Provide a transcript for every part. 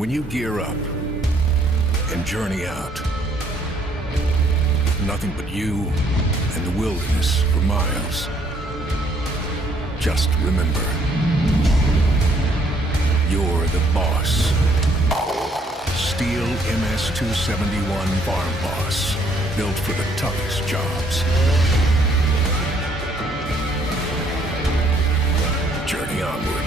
When you gear up and journey out, nothing but you and the wilderness for miles. Just remember, you're the boss. Steel MS-271 Farm Boss, built for the toughest jobs. Journey onward.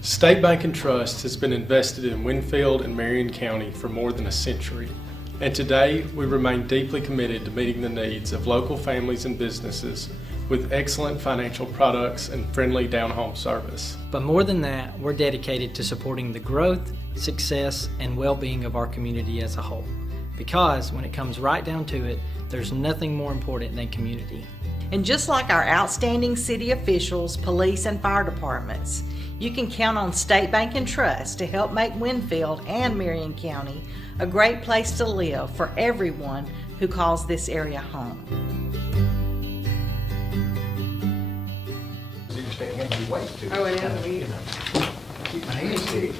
State Bank and Trust has been invested in Winfield and Marion County for more than a century, and today we remain deeply committed to meeting the needs of local families and businesses with excellent financial products and friendly down-home service. But more than that, we're dedicated to supporting the growth, success, and well-being of our community as a whole. Because when it comes right down to it, there's nothing more important than community. And just like our outstanding city officials, police, and fire departments, you can count on State Bank and Trust to help make Winfield and Marion County a great place to live for everyone who calls this area home. Oh, it is. Keep my hands steady.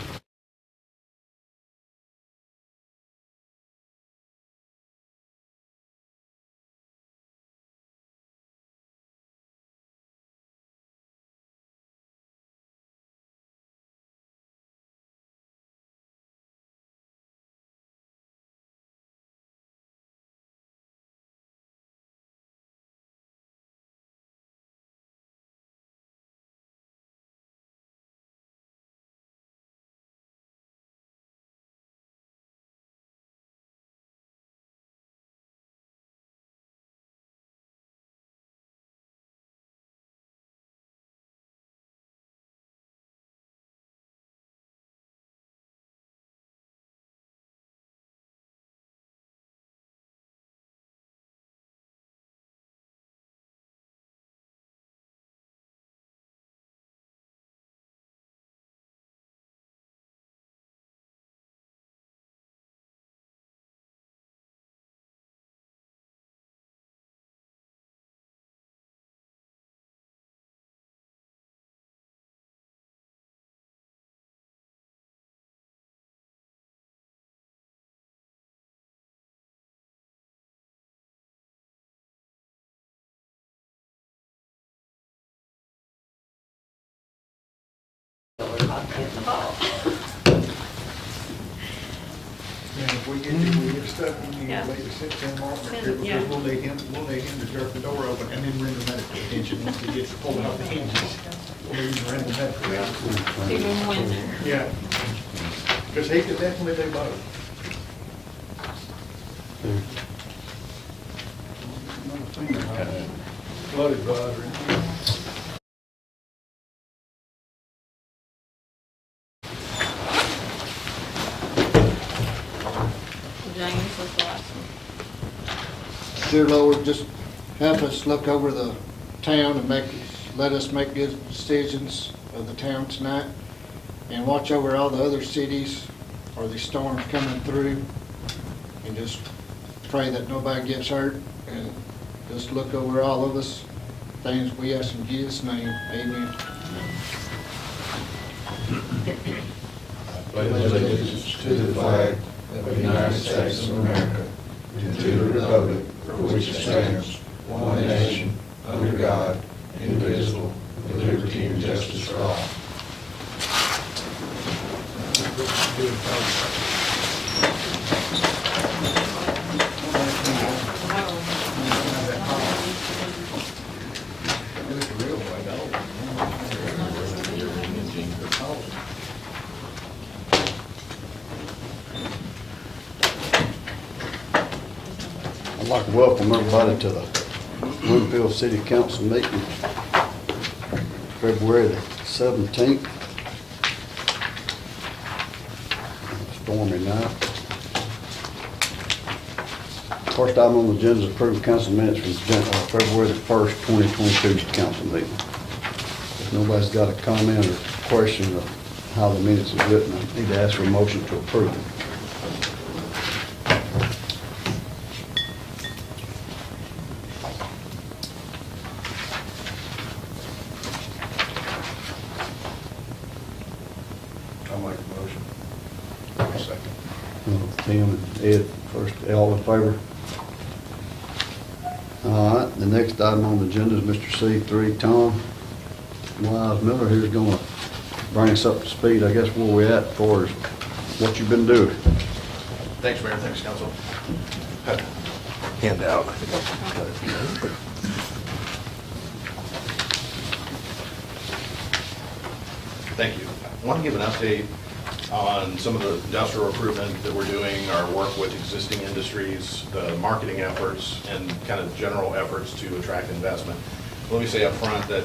And if we get stuck, we need to leave a 6-10 mark here because we'll need him to jerk the door open and then render medical attention once he gets pulled out the hinges. We'll even render medical attention. Even when they're... Yeah. Because he could definitely do both. Flood advisory. James was the last one. Dear Lord, just help us look over the town and let us make good decisions of the town tonight, and watch over all the other cities or the storms coming through, and just pray that nobody gets hurt, and just look over all of us. Things we ask in Jesus' name, amen. Pledge allegiance to the flag of the United States of America, and to the republic for which it stands, one nation, under God, indivisible, with liberty and justice for all. I'd like to welcome everybody to the Winfield City Council meeting, February the 17th. Stormy night. First item on the agenda is approved council minutes from February the 1st, 2022 council meeting. If nobody's got a comment or question of how the minutes are written, I need to ask for a motion to approve them. Tim and Ed first. All in favor? All right, the next item on the agenda is Mr. C3, Tom Wise Miller, who's gonna bring us up to speed, I guess, where we're at as far as what you've been doing. Thanks, Mayor. Thanks, Council. Handout. Thank you. I want to give an update on some of the industrial recruitment that we're doing, our work with existing industries, the marketing efforts, and kind of general efforts to attract investment. Let me say up front that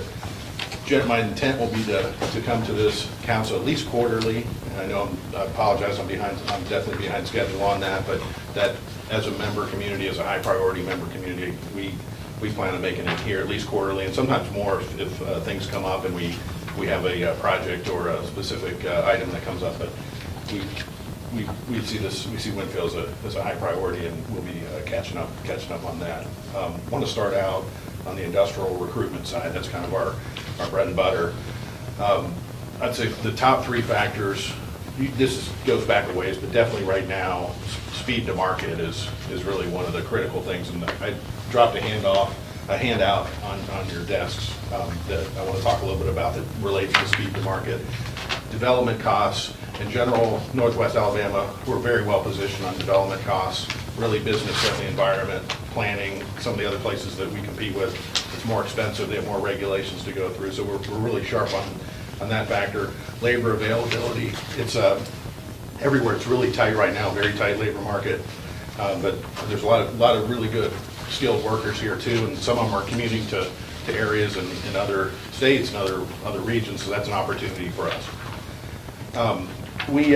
my intent will be to come to this council at least quarterly. And I know I apologize, I'm definitely behind schedule on that, but that as a member community, as a high priority member community, we plan on making it here at least quarterly, and sometimes more if things come up and we have a project or a specific item that comes up. But we see Winfield as a high priority, and we'll be catching up on that. Want to start out on the industrial recruitment side. That's kind of our bread and butter. I'd say the top three factors, this goes back a ways, but definitely right now, speed to market is really one of the critical things. And I dropped a handout on your desks that I want to talk a little bit about that relates to speed to market. Development costs. In general, Northwest Alabama, we're very well positioned on development costs, really business-friendly environment, planning. Some of the other places that we compete with, it's more expensive, they have more regulations to go through, so we're really sharp on that factor. Labor availability, it's everywhere, it's really tight right now, very tight labor market, but there's a lot of really good skilled workers here too, and some of them are commuting to areas in other states and other regions, so that's an opportunity for us. One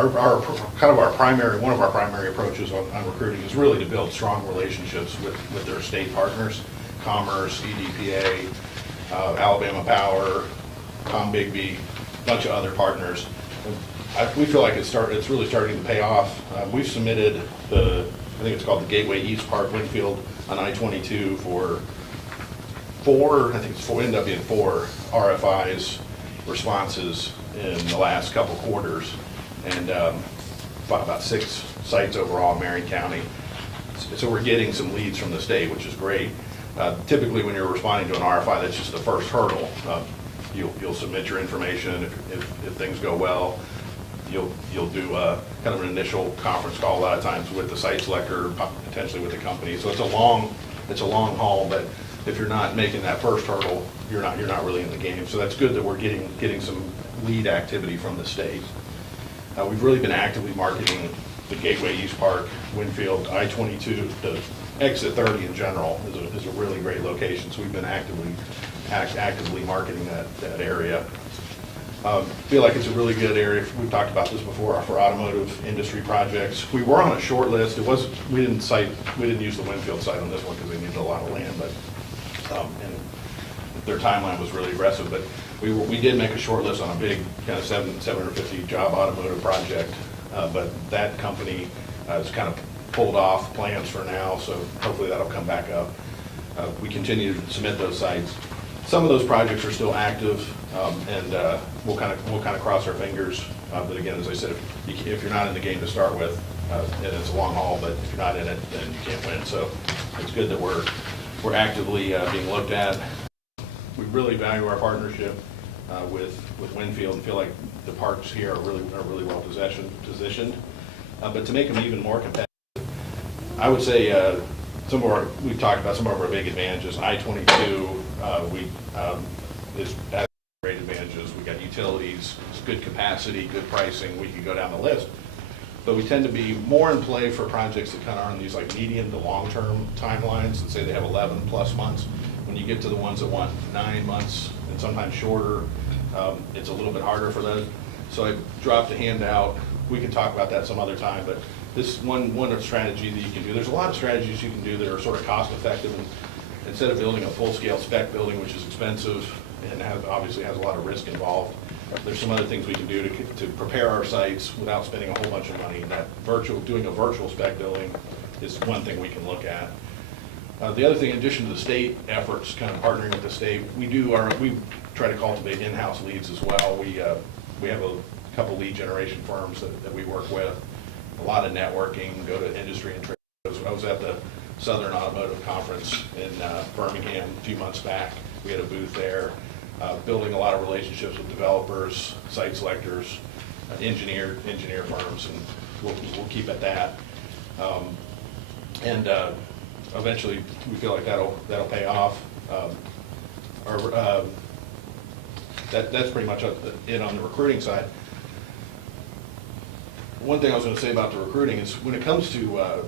of our primary approaches on recruiting is really to build strong relationships with their state partners, Commerce, EDPA, Alabama Power, Tom Bigby, a bunch of other partners. We feel like it's really starting to pay off. We've submitted I think it's called the Gateway East Park Winfield on I-22 for ended up being four RFIs responses in the last couple quarters, and about 6 sites overall in Marion County. So we're getting some leads from the state, which is great. Typically, when you're responding to an RFI, that's just the first hurdle. You'll submit your information. If things go well, you'll do kind of an initial conference call a lot of times with the site selector, potentially with the company. So it's a long haul, but if you're not making that first hurdle, you're not really in the game. So that's good that we're getting some lead activity from the state. We've really been actively marketing the Gateway East Park, Winfield, I-22, the exit 30 in general is a really great location. So we've been actively marketing that area. Feel like it's a really good area. We've talked about this before for automotive industry projects. We were on a short list. We didn't use the Winfield site on this one because they needed a lot of land, but and their timeline was really aggressive. But we did make a short list on a big kind of 750 job automotive project, but that company has kind of pulled off plans for now, so hopefully that'll come back up. We continue to submit those sites. Some of those projects are still active, and we'll kind of cross our fingers. But again, as I said, if you're not in the game to start with, and it's a long haul, but if you're not in it, then you can't win. So it's good that we're actively being looked at. We really value our partnership with Winfield and feel like the parks here are really well positioned. But to make them even more competitive, I would say we've talked about some of our big advantages. I-22 has great advantages. We got utilities, good capacity, good pricing. We could go down the list. But we tend to be more in play for projects that kind of are on these like medium to long-term timelines. Let's say they have 11 plus months. When you get to the ones that want 9 months and sometimes shorter, it's a little bit harder for those. So I dropped a handout. We can talk about that some other time, but this one strategy that you can do. There's a lot of strategies you can do that are sort of cost effective, and instead of building a full-scale spec building, which is expensive and obviously has a lot of risk involved, there's some other things we can do to prepare our sites without spending a whole bunch of money. Doing a virtual spec building is one thing we can look at. The other thing, in addition to the state efforts, kind of partnering with the state, we try to cultivate in-house leads as well. We have a couple lead generation firms that we work with. a lot of networking, go to industry and trade. I was at the Southern Automotive Conference in Birmingham a few months back. We had a booth there, building a lot of relationships with developers, site selectors, engineer firms, and we'll keep at that. Eventually, we feel like that'll pay off. That's pretty much it on the recruiting side. One thing I was going to say about the recruiting is when it comes to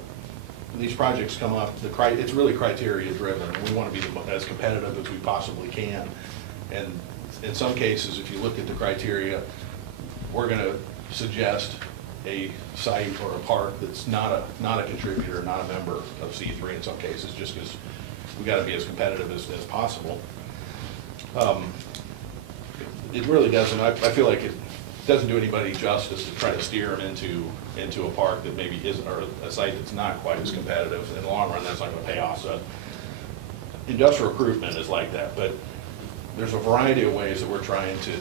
these projects come up, it's really criteria driven. We want to be as competitive as we possibly can. And in some cases, if you look at the criteria, we're going to suggest a site or a park that's not a contributor, not a member of C3 in some cases, just because we got to be as competitive as possible. It really doesn't. I feel like it doesn't do anybody justice to try to steer them into a park that maybe isn't, or a site that's not quite as competitive. In the long run, that's not going to pay off. So industrial recruitment is like that, but there's a variety of ways that we're trying to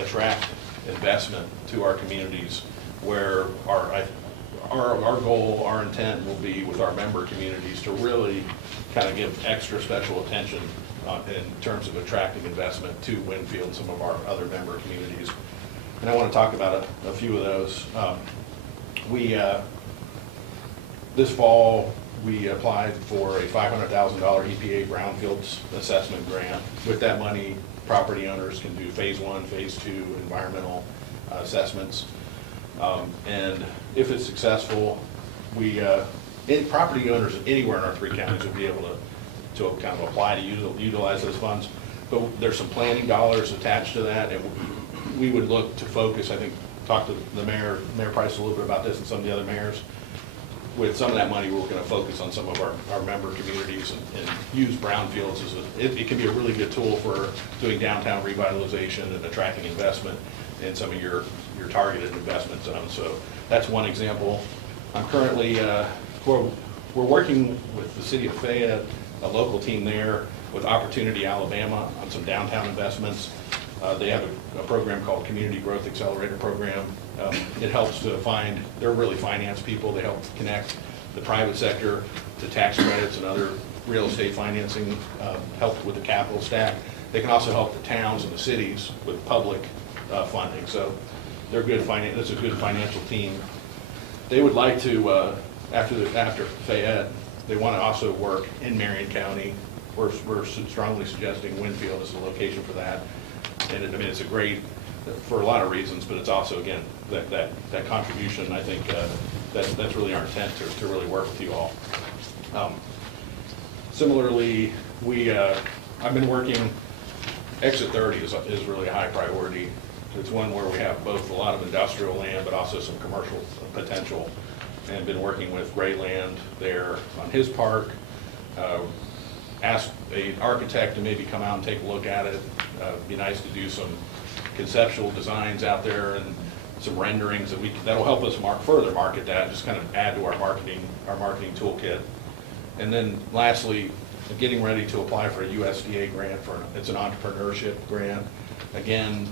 attract investment to our communities, where our goal, our intent will be with our member communities to really kind of give extra special attention in terms of attracting investment to Winfield and some of our other member communities. And I want to talk about a few of those. This fall, we applied for a $500,000 EPA Brownfields assessment grant. With that money, property owners can do phase 1, phase 2 environmental assessments. And if it's successful, property owners anywhere in our 3 counties will be able to kind of apply to utilize those funds. But there's some planning dollars attached to that, and we would look to focus, I think, talk to the Mayor Price a little bit about this and some of the other mayors. With some of that money, we're going to focus on some of our member communities and use brownfields it can be a really good tool for doing downtown revitalization and attracting investment in some of your targeted investment zones. So that's one example. I'm currently, we're working with the city of Fayette, a local team there, with Opportunity Alabama on some downtown investments. They have a program called Community Growth Accelerator Program. It helps to they're really finance people. They help connect the private sector to tax credits and other real estate financing, help with the capital stack. They can also help the towns and the cities with public funding. So they're good it's a good financial team. They would like to, after Fayette, they want to also work in Marion County. We're strongly suggesting Winfield is the location for that. And I mean, it's a great, for a lot of reasons, but it's also, again, that contribution, I think that's really our intent to really work with you all. Similarly, I've been working, Exit 30 is really a high priority. It's one where we have both a lot of industrial land, but also some commercial potential, and been working with Grayland there on his park. Asked an architect to maybe come out and take a look at it. It'd be nice to do some conceptual designs out there and some renderings that'll help us further market that, just kind of add to our marketing toolkit. And then lastly, getting ready to apply for a USDA grant it's an entrepreneurship grant. Again,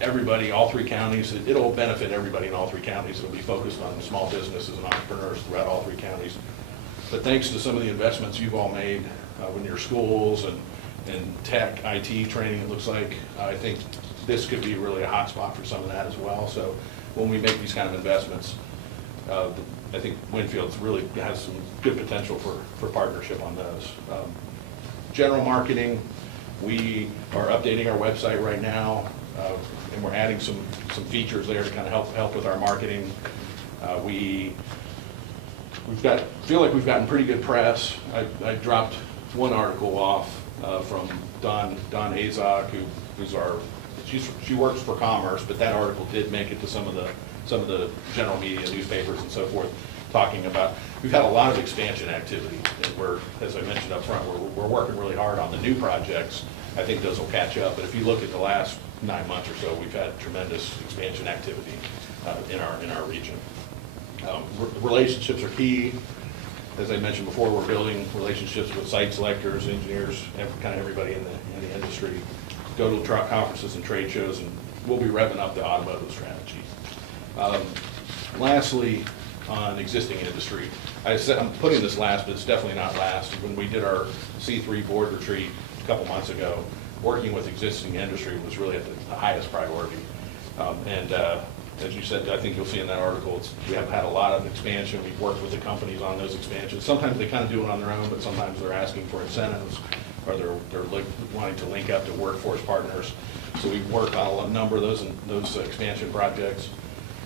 everybody, all 3 counties, it'll benefit everybody in all 3 counties. It'll be focused on small businesses and entrepreneurs throughout all 3 counties. But thanks to some of the investments you've all made in your schools and tech, IT training, it looks like, I think this could be really a hot spot for some of that as well. So when we make these kind of investments, I think Winfield's really has some good potential for partnership on those. General marketing, we are updating our website right now, and we're adding some features there to kind of help with our marketing. Feel like we've gotten pretty good press. I dropped one article off from Don Azok, she works for Commerce, but that article did make it to some of the general media, newspapers and so forth, talking about, we've had a lot of expansion activity, and as I mentioned up front, we're working really hard on the new projects. I think those will catch up, but if you look at the last 9 months or so, we've had tremendous expansion activity in our region. Relationships are key. As I mentioned before, we're building relationships with site selectors, engineers, kind of everybody in the industry. Go to conferences and trade shows, and we'll be revving up the automotive strategy. Lastly, on existing industry. I said, I'm putting this last, but it's definitely not last. When we did our C3 board retreat a couple months ago, working with existing industry was really at the highest priority. As you said, I think you'll see in that article, we have had a lot of expansion. We've worked with the companies on those expansions. Sometimes they kind of do it on their own, but sometimes they're asking for incentives, or they're wanting to link up to workforce partners. So we've worked on a number of those expansion projects.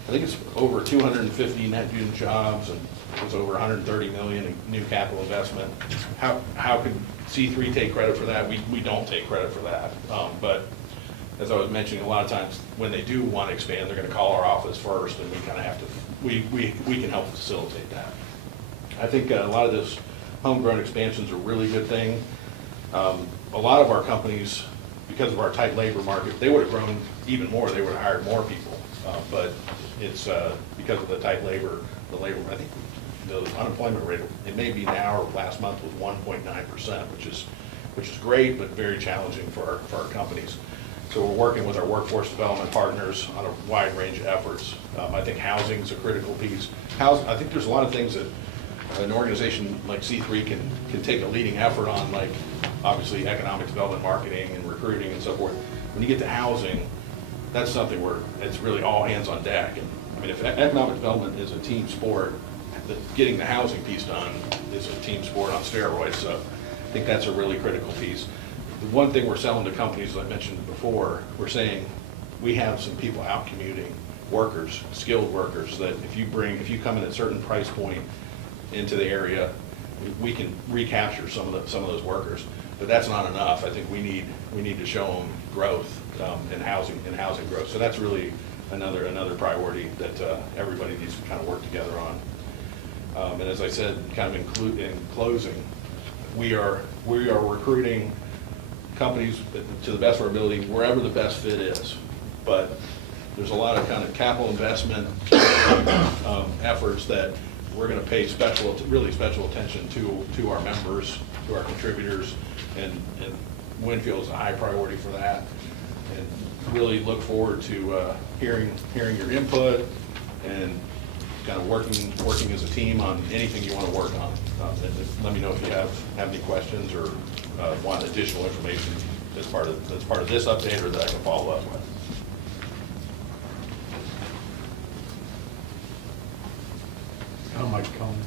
I think it's over 250 net new jobs, and it was over 130 million in new capital investment. How could C3 take credit for that? We don't take credit for that. But as I was mentioning, a lot of times when they do want to expand, they're going to call our office first, and we kind of have to, we can help facilitate that. I think a lot of this homegrown expansion is a really good thing. A lot of our companies, because of our tight labor market, they would have grown even more. They would have hired more people. But it's because of the tight labor, I think the unemployment rate, it may be now or last month was 1.9%, which is great, but very challenging for our companies. So we're working with our workforce development partners on a wide range of efforts. I think housing is a critical piece. I think there's a lot of things that an organization like C3 can take a leading effort on, like obviously economic development, marketing, and recruiting and so forth. When you get to housing, that's something where it's really all hands on deck. And I mean, if economic development is a team sport, getting the housing piece done is a team sport on steroids. So I think that's a really critical piece. The one thing we're selling to companies, as I mentioned before, we're saying we have some people out commuting, workers, skilled workers, that if you come in at a certain price point into the area, we can recapture some of those workers. But that's not enough. I think we need to show them growth in housing growth. So that's really another priority that everybody needs to kind of work together on. And as I said, kind of in closing, we are recruiting companies to the best of our ability wherever the best fit is. But there's a lot of kind of capital investment efforts that we're going to pay really special attention to our members, to our contributors, and Winfield is a high priority for that. And really look forward to hearing your input and kind of working as a team on anything you want to work on. Let me know if you have any questions or want additional information that's part of this update or that I can follow up with. I'll make a comment.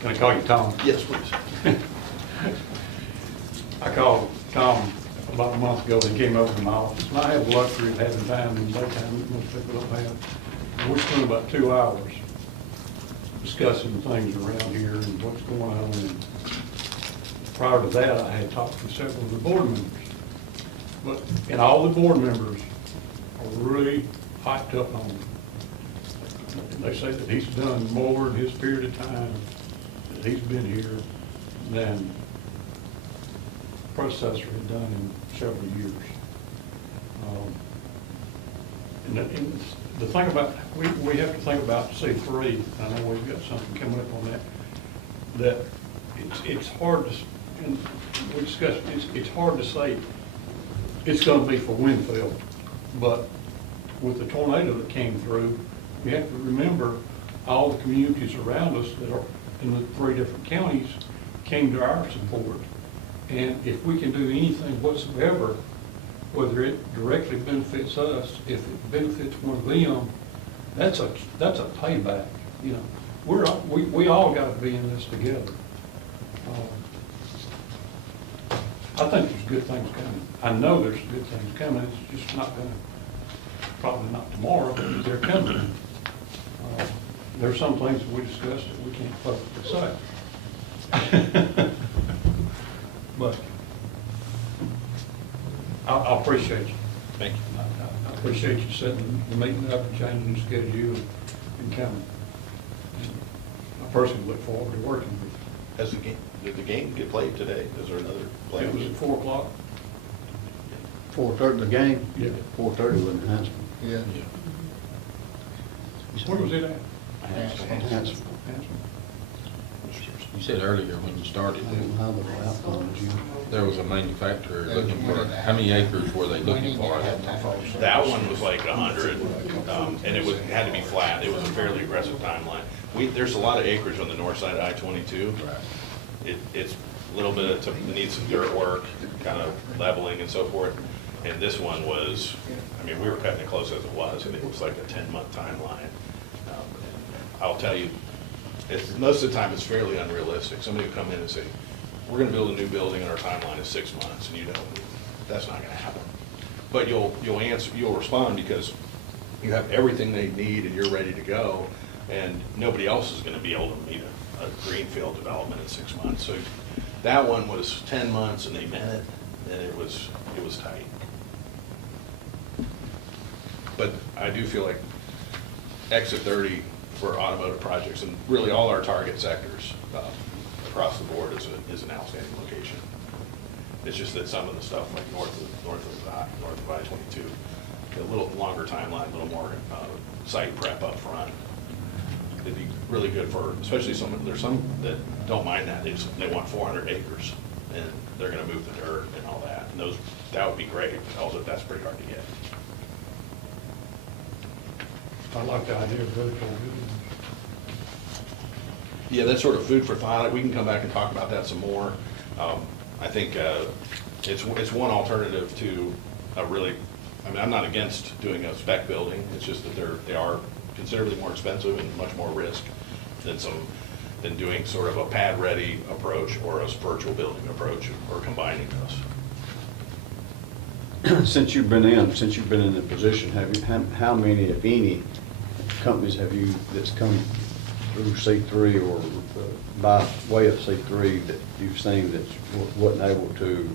Can I call you Tom? Yes, please. I called Tom about a month ago and he came over to my office. And I have the luxury of having time in the daytime that most people don't have. And we spent about 2 hours discussing things around here and what's going on. And prior to that, I had talked to several of the board members. And all the board members are really hyped up on him. They say that he's done more in his period of time that he's been here than predecessor had done in several years. And the thing about, we have to think about C3, I know we've got something coming up on that it's hard to, and we discussed, it's hard to say it's going to be for Winfield, but with the tornado that came through, we have to remember all the communities around us that are in the 3 different counties came to our support. And if we can do anything whatsoever, whether it directly benefits us, if it benefits one of them, that's a payback. You know, we all got to be in this together. I think there's good things coming. I know there's good things coming. It's just not going to, probably not tomorrow, but they're coming. There's some things that we discussed that we can't publicly say. But I appreciate you. Thank you. I appreciate you setting the meeting up and changing the schedule and coming. I personally look forward to working with you. Did the game get played today? Is there another play? It was at 4 o'clock. 4:30 the game? Yeah. 4:30 wasn't Hansville. Yeah. Where was it at? Hansville. Hansville. You said earlier when you started, I don't know how the outcome is, there was a manufacturer looking for, how many acres were they looking for? That one was like 100, and it had to be flat. It was a fairly aggressive timeline. There's a lot of acreage on the north side of I-22. It's a little bit of, it needs some dirt work, kind of leveling and so forth. And this one was, I mean, we were cutting it close as it was, and it was like a 10-month timeline. I'll tell you, most of the time it's fairly unrealistic. Somebody will come in and say, we're gonna build a new building and our timeline is 6 months, and you know, that's not gonna happen. But you'll respond because you have everything they need and you're ready to go, and nobody else is gonna be able to meet a greenfield development in 6 months. So that one was 10 months and they meant it, and it was tight. But I do feel like exit 30 for automotive projects, and really all our target sectors across the board is an outstanding location. It's just that some of the stuff like north of I-22, a little longer timeline, a little more site prep up front. It'd be really good for, especially there's some that don't mind that. They want 400 acres and they're gonna move the dirt and all that. And that would be great, although that's pretty hard to get. I like the idea of virtual. Yeah, that's sort of food for thought. We can come back and talk about that some more. I think it's one alternative to a really, I mean, I'm not against doing a spec building. It's just that they are considerably more expensive and much more risk than doing sort of a pad-ready approach or a virtual building approach, or combining those. Since you've been in the position, how many, if any, companies have you that's come through C3 or by way of C3 that you've seen that wasn't able to,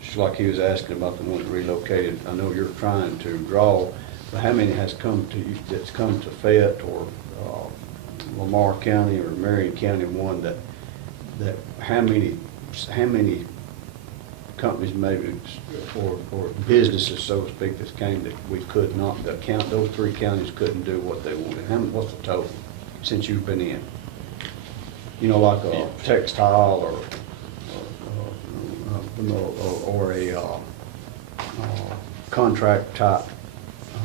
just like he was asking about the one that relocated? I know you're trying to draw, but how many has come to you that's come to Fayette or Lamar County or Marion County one that how many companies maybe or businesses, so to speak, that came that we could not, those three counties couldn't do what they wanted? What's the total since you've been in? You know, like a textile or a contract type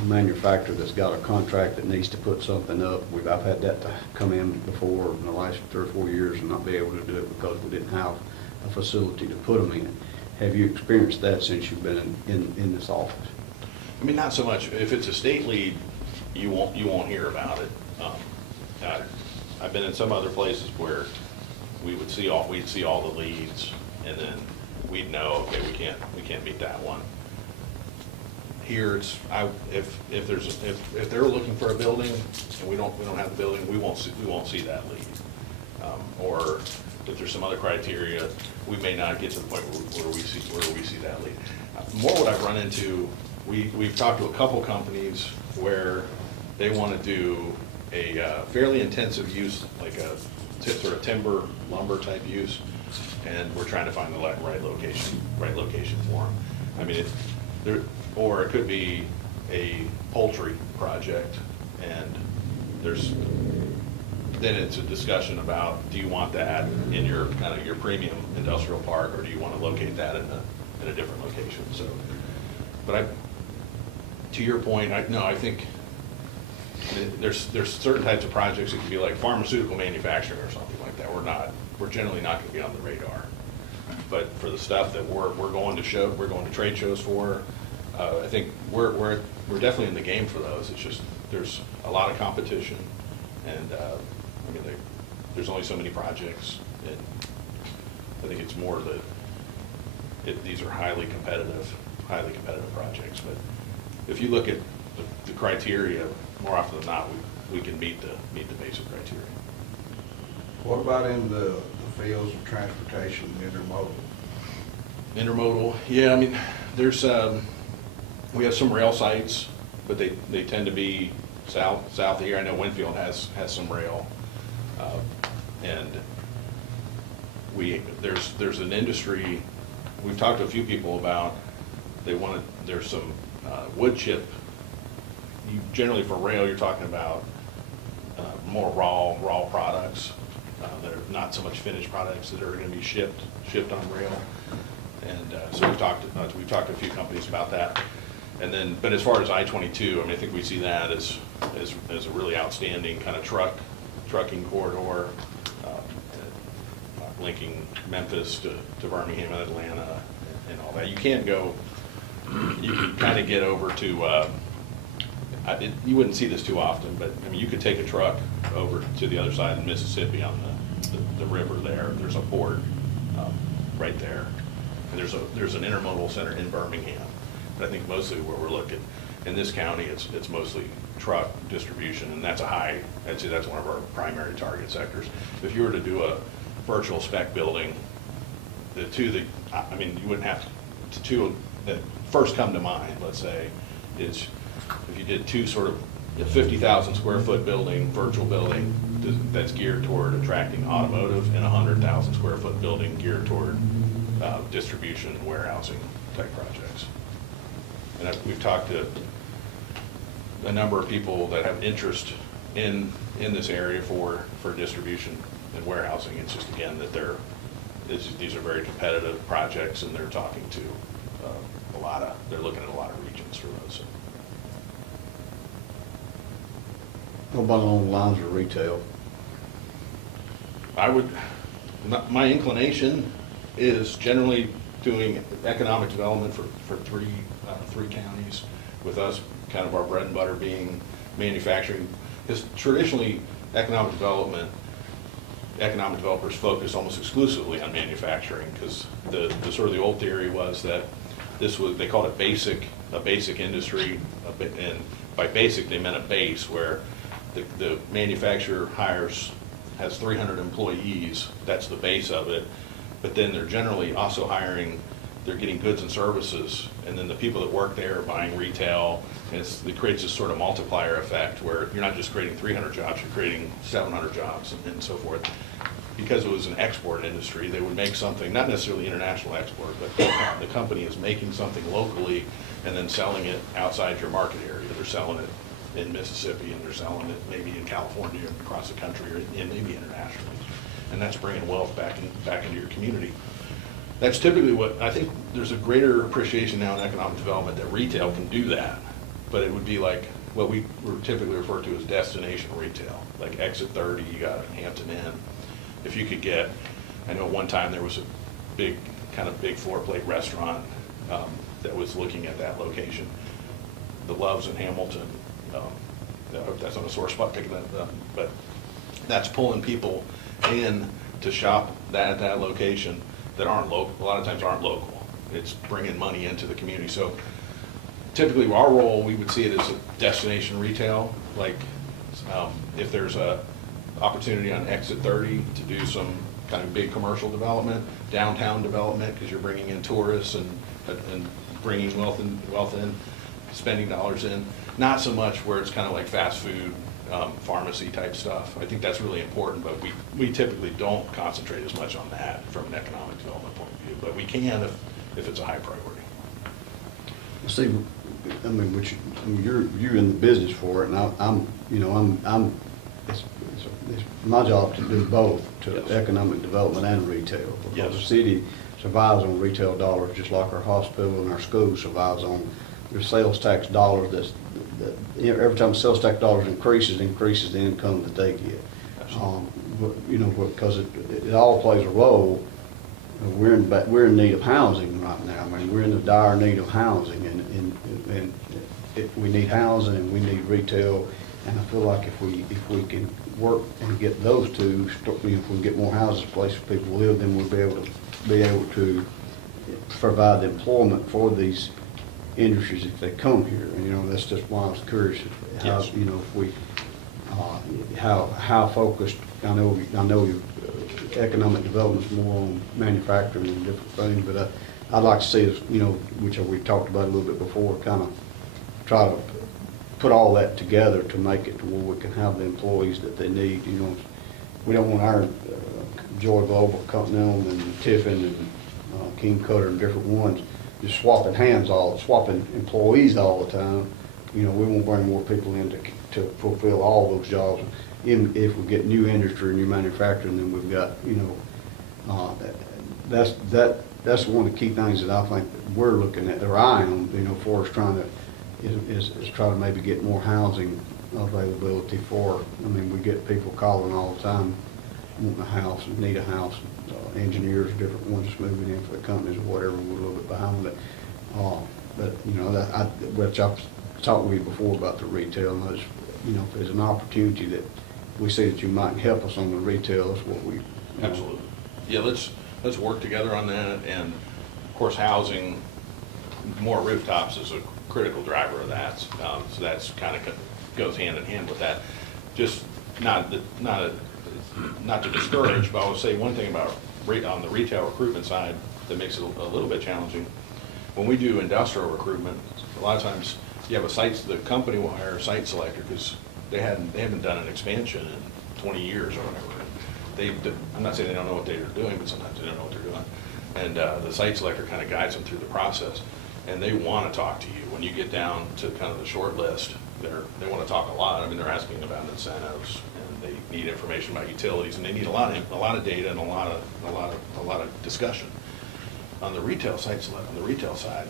manufacturer that's got a contract that needs to put something up. I've had that to come in before in the last 3 or 4 years and not be able to do it because we didn't have a facility to put them in. Have you experienced that since you've been in this office? I mean, not so much. If it's a state lead, you won't hear about it. I've been in some other places where we'd see all the leads, and then we'd know, okay, we can't meet that one. Here, if they're looking for a building and we don't have the building, we won't see that lead. Or if there's some other criteria, we may not get to the point where we see that lead. More what I've run into, we've talked to a couple companies where they want to do a fairly intensive use, like a sort of timber lumber type use, and we're trying to find the right location for them. I mean, or it could be a poultry project, and then it's a discussion about, do you want that in your kind of your premium industrial park, or do you want to locate that in a different location? So, but to your point, I think there's certain types of projects that can be like pharmaceutical manufacturing or something like that. We're generally not going to be on the radar. But for the stuff that we're going to trade shows for, I think we're definitely in the game for those. It's just there's a lot of competition, and I mean there's only so many projects, and I think it's more that these are highly competitive projects. But if you look at the criteria, more often than not, we can meet the basic criteria. What about in the fields of transportation, Intermodal, yeah, I mean, there's, we have some rail sites, but they tend to be south of here. I know Winfield has some rail, and there's an industry, we've talked to a few people about, there's some wood chip. Generally for rail, you're talking about more raw products, that are not so much finished products that are going to be shipped on rail. And so we've talked to a few companies about that. And then, but as far as I-22, I mean, I think we see that as a really outstanding kind of trucking corridor, linking Memphis to Birmingham and Atlanta and all that. You can kind of get over to, you wouldn't see this too often, but I mean, you could take a truck over to the other side of Mississippi on the river there. There's a port right there. And there's an intermodal center in Birmingham. But I think mostly where we're looking, in this county, it's mostly truck distribution, and I'd say that's one of our primary target sectors. If you were to do a virtual spec building, you wouldn't have to, two that first come to mind, let's say, is if you did two sort of 50,000 square foot building, virtual building, that's geared toward attracting automotive, and 100,000 square foot building geared toward distribution and warehousing type projects. And we've talked to a number of people that have interest in this area for distribution and warehousing. It's just, again, that these are very competitive projects, and they're talking to they're looking at a lot of regions for those. What about along the lines of retail? My inclination is generally doing economic development for three counties, with us kind of our bread and butter being manufacturing. Because traditionally, economic developers focus almost exclusively on manufacturing, because the sort of the old theory was that they called it a basic industry, and by basic they meant a base where the manufacturer has 300 employees, that's the base of it, but then they're generally also they're getting goods and services, and then the people that work there are buying retail, and it creates this sort of multiplier effect where you're not just creating 300 jobs, you're creating 700 jobs and so forth. Because it was an export industry, they would make something, not necessarily international export, but the company is making something locally and then selling it outside your market area. They're selling it in Mississippi, and they're selling it maybe in California, across the country, or maybe internationally. And that's bringing wealth back into your community. That's typically what, I think there's a greater appreciation now in economic development that retail can do that, but it would be like what we typically refer to as destination retail, like Exit 30, you got Hampton Inn. If you could get, I know one time there was a big floor plate restaurant that was looking at that location, the Loves in Hamilton. I hope that's on a sore spot picking that up, but that's pulling people in to shop at that location that aren't local, a lot of times aren't local. It's bringing money into the community. So typically our role, we would see it as a destination retail, like if there's a opportunity on Exit 30 to do some kind of big commercial development, downtown development, because you're bringing in tourists and bringing wealth in, spending dollars in. Not so much where it's kind of like fast food, pharmacy type stuff. I think that's really important, but we typically don't concentrate as much on that from an economic development point of view, but we can if it's a high priority. See, I mean, you're in the business for it, and it's my job to do both, to Yes. economic development and retail. Because Yes. the city survives on retail dollars, just like our hospital and our school survives on their sales tax dollars. Every time sales tax dollars increases the income that they get. Because it all plays a role. We're in need of housing right now. I mean, we're in the dire need of housing, and we need housing and we need retail. And I feel like if we can work and get those two, if we can get more houses, places for people to live, then we'll be able to provide the employment for these industries if they come here. And that's just why I was curious how Yes. If we how focused. I know your economic development is more on manufacturing and different things, but I'd like to see us, which we talked about a little bit before, kind of try to put all that together to make it to where we can have the employees that they need. We don't want our Joy Global, Continental, and Tiffin, and King Cutter, and different ones just swapping employees all the time. you know, we won't bring more people in to fulfill all those jobs. Even if we get new industry, new manufacturing, then we've got, you know, that's one of the key things that I think that we're looking at, or eyeing on, you know, for us trying to, is try to maybe get more housing availability for, I mean, we get people calling all the time, wanting a house, need a house, engineers, different ones moving in for the companies or whatever, we're a little bit behind it. But, you know, which I've talked with you before about the retail, and I just, you know, if there's an opportunity that we see that you might help us on the retail, that's what we. Absolutely. Yeah, let's work together on that, and of course, housing, more rooftops is a critical driver of that. So that's kind of goes hand in hand with that. Just not to discourage, but I would say one thing about on the retail recruitment side that makes it a little bit challenging. When we do industrial recruitment, a lot of times you have the company will hire a site selector because they haven't done an expansion in 20 years or whatever. I'm not saying they don't know what they're doing, but sometimes they don't know what they're doing. And the site selector kind of guides them through the process. And they want to talk to you. When you get down to kind of the short list, they want to talk a lot. I mean, they're asking about incentives, and they need information about utilities, and they need a lot of data and a lot of discussion. On the retail side,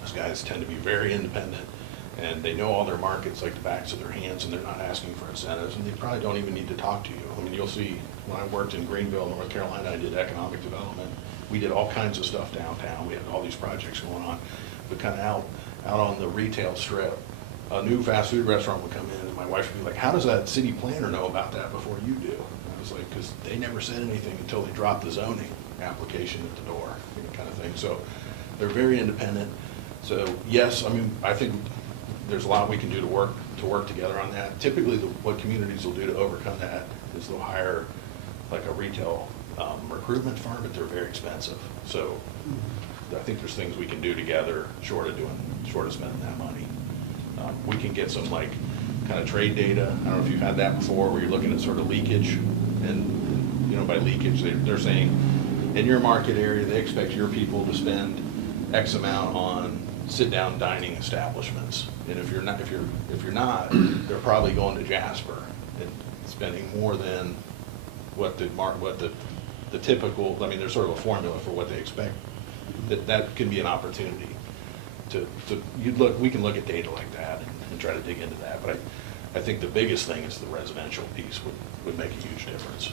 those guys tend to be very independent, and they know all their markets like the backs of their hands, and they're not asking for incentives, and they probably don't even need to talk to you. I mean, you'll see when I worked in Greenville, North Carolina, I did economic development. We did all kinds of stuff downtown. We had all these projects going on, but kind of out on the retail strip, a new fast food restaurant would come in, and my wife would be like, how does that city planner know about that before you do? And I was like, because they never said anything until they dropped the zoning application at the door, kind of thing. So they're very independent. So yes, I mean, I think there's a lot we can do to work together on that. Typically, what communities will do to overcome that is they'll hire like a retail recruitment firm, but they're very expensive. So I think there's things we can do together short of spending that money. We can get some like kind of trade data. I don't know if you've had that before, where you're looking at sort of leakage, and you know, by leakage they're saying in your market area they expect your people to spend X amount on sit-down dining establishments, and if you're not, they're probably going to Jasper and spending more than what the typical. I mean, there's sort of a formula for what they expect. That can be an opportunity we can look at data like that and try to dig into that. But I think the biggest thing is the residential piece would make a huge difference.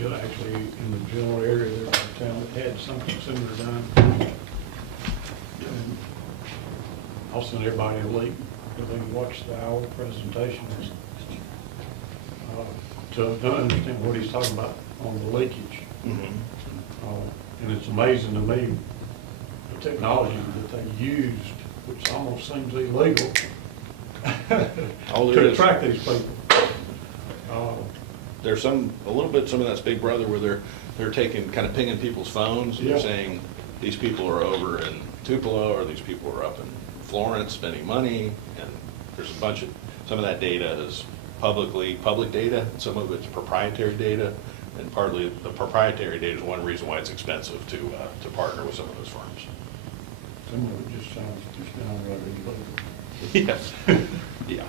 Yeah, actually, in the general area there in town that had something similar done. And I'll send everybody a link so they can watch the hour presentation to understand what he's talking about on the leakage. Mm-hmm. And it's amazing to me the technology that they used, which almost seems illegal, to attract these people. There's some of that's Big Brother where they're taking, kind of pinging people's phones and they're saying these people are over in Tupelo or these people are up in Florence spending money, and there's some of that data is public data, some of it's proprietary data, and partly the proprietary data is one reason why it's expensive to partner with some of those firms. Some of it just sounds downright illegal. Yes. Yeah.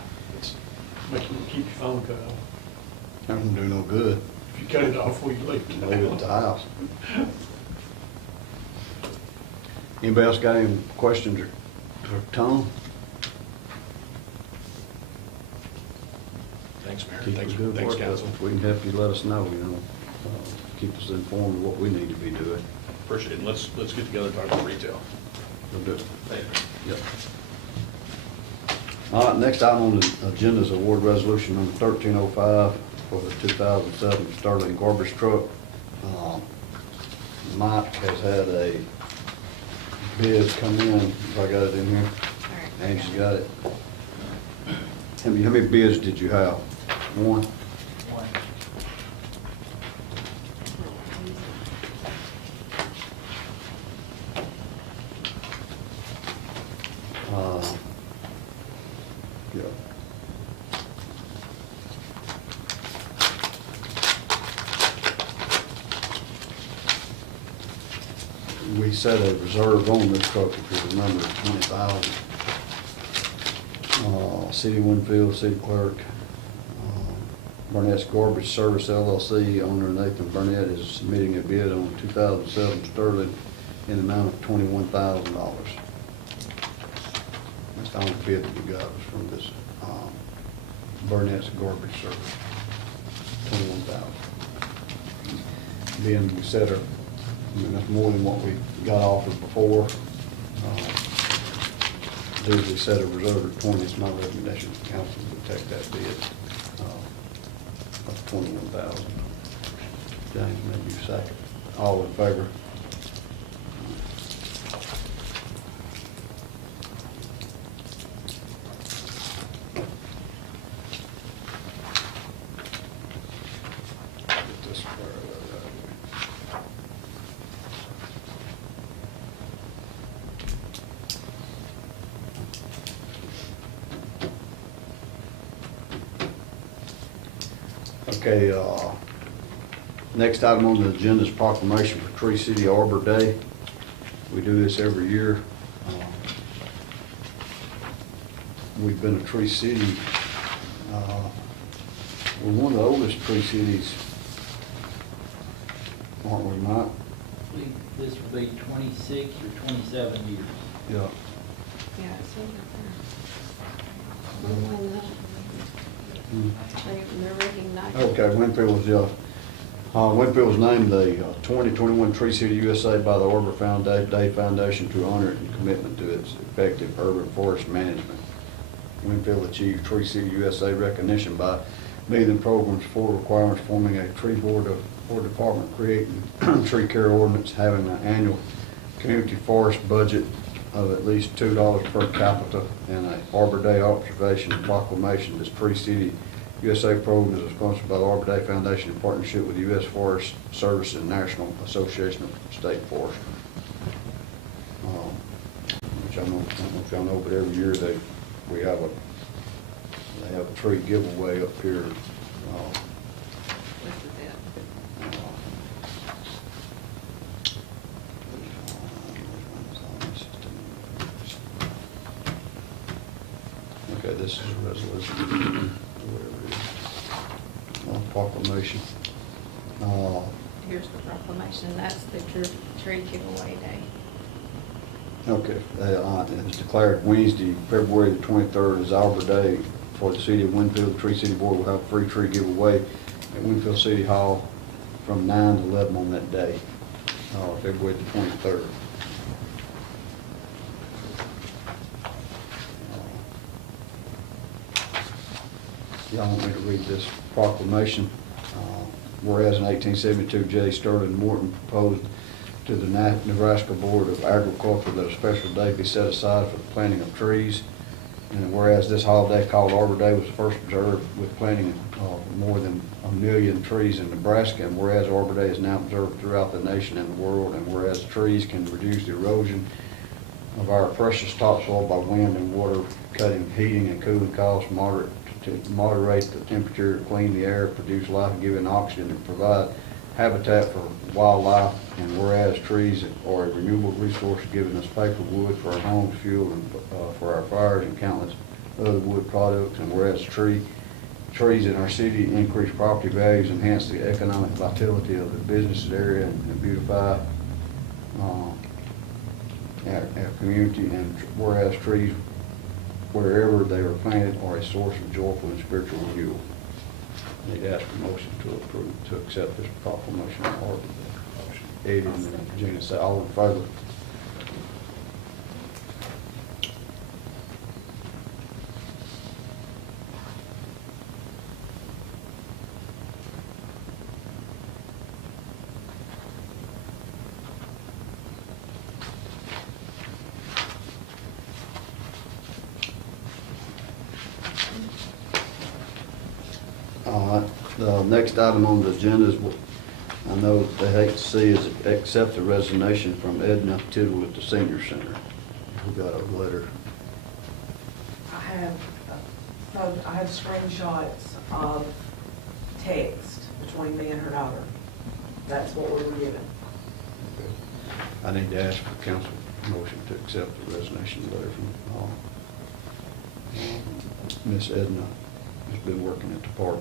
Make you keep your phone cut off. That won't do no good. If you cut it off before you leave it. Leave it at the house. Anybody else got any questions for Tom? Thanks, Mayor. Keep Thanks, us good work. Council. If we can help you, let us know, you know. Keep us informed of what we need to be doing. Appreciate it. Let's get together and talk about retail. We'll do it. Thank you. Yep. All right, next item on the agenda is award resolution number 1305 for the 2007 Sterling garbage truck. Mike has had a bid come in, if I got it in here. Angie's got it. How many bids did you have? One? Yeah. We set a reserve on this truck, if you remember, 20,000. City of Winfield, City Clerk, Burnett's Garbage Service LLC, owner Nathan Burnett is submitting a bid on 2007 Sterling in the amount of $21,000. That's the only bid that we got was from this Burnett's Garbage Service, $21,000. Being we set our, that's more than what we got offered before. Usually set a reserve of 20. It's my recommendation to the council to take that bid of $21,000. James, maybe you second. All in favor? Get this squared away. Okay, next item on the agenda is proclamation for Tree City Arbor Day. We do this every year. We've been a tree city. We're one of the oldest tree cities, aren't we, Mike? This will be 26 or 27 years. Yeah. Yeah, it's right up there. They're recognized. Okay, Winfield was named the 2021 Tree City USA by the Arbor Day Foundation to honor it in commitment to its effective urban forest management. Winfield achieved Tree City USA recognition by meeting the program's 4 requirements, forming a tree board or department, creating tree care ordinance, having an annual community forest budget of at least $2 per capita, and an Arbor Day observation proclamation. This Tree City USA program is sponsored by the Arbor Day Foundation in partnership with the U.S. Forest Service and National Association of State Forestry. Which I don't know if y'all know, but every year they have a tree giveaway up here. Okay, this is a resolution, whatever it is, proclamation. Here's the proclamation, that's the tree giveaway day. Okay, it was declared Wednesday, February the 23rd is Arbor Day for the City of Winfield. The Tree City Board will have a free tree giveaway at Winfield City Hall from 9 to 11 on that day, February the 23rd. Y'all want me to read this proclamation? Whereas in 1872, J. Sterling Morton proposed to the Nebraska Board of Agriculture that a special day be set aside for the planting of trees. And whereas this holiday called Arbor Day was first observed with planting more than 1 million trees in Nebraska, and whereas Arbor Day is now observed throughout the nation and the world, and whereas trees can reduce the erosion of our precious topsoil by wind and water, cutting heating and cooling costs, to moderate the temperature, clean the air, produce life-giving oxygen, and provide habitat for wildlife, and whereas trees are a renewable resource giving us paper, wood for our homes, fuel, and for our fires, and countless other wood products, and whereas trees in our city increase property values, enhance the economic vitality of the business area, and beautify our community, and whereas trees wherever they are planted are a source of joyful and spiritual renewal. I need to ask for motion to approve, to accept this proclamation of Arbor Day. Eddie and Gina say all in favor. The next item on the agenda is what I know they hate to see is accept the resignation from Edna Tittle at the Senior Center. We got a letter. I have screenshots of text between me and her daughter. That's what we were given. Okay. I need to ask for council motion to accept the resignation letter from Miss Edna has been working at the park.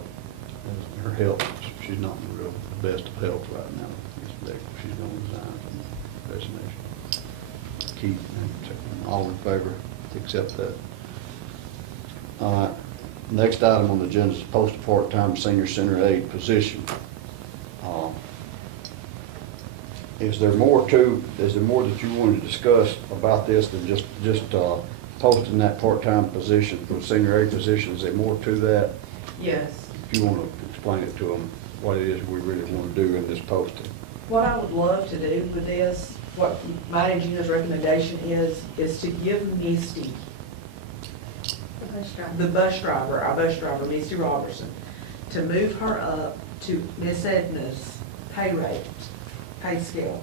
Her health, she's not in the real best of health right now. She's going to resign from the resignation. Keith, all in favor, accept that. All right, next item on the agenda is post a part-time senior center aide position. Is there more that you wanted to discuss about this than just posting that part-time position for the senior aide position? Is there more to that? Yes. If you want to explain it to them, what it is we really want to do in this posting. What I would love to do with this, what my engineer's recommendation is to give Misty, the bus driver, our bus driver, Misty Robertson, to move her up to Miss Edna's pay scale,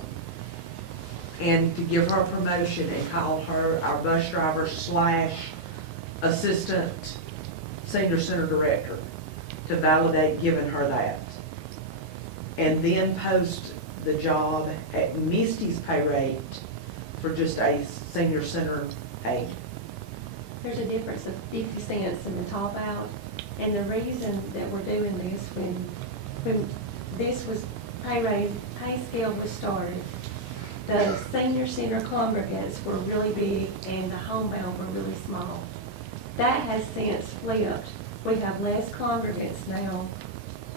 and to give her a promotion and call her our bus driver / assistant senior center director, to validate giving her that. And then post the job at Misty's pay rate for just a senior center aide. There's a difference of 50 cents in the top out, and the reason that we're doing this, when this was pay scale was started, the senior center congregants were really big and the homebound were really small. That has since flipped. We have less congregants now,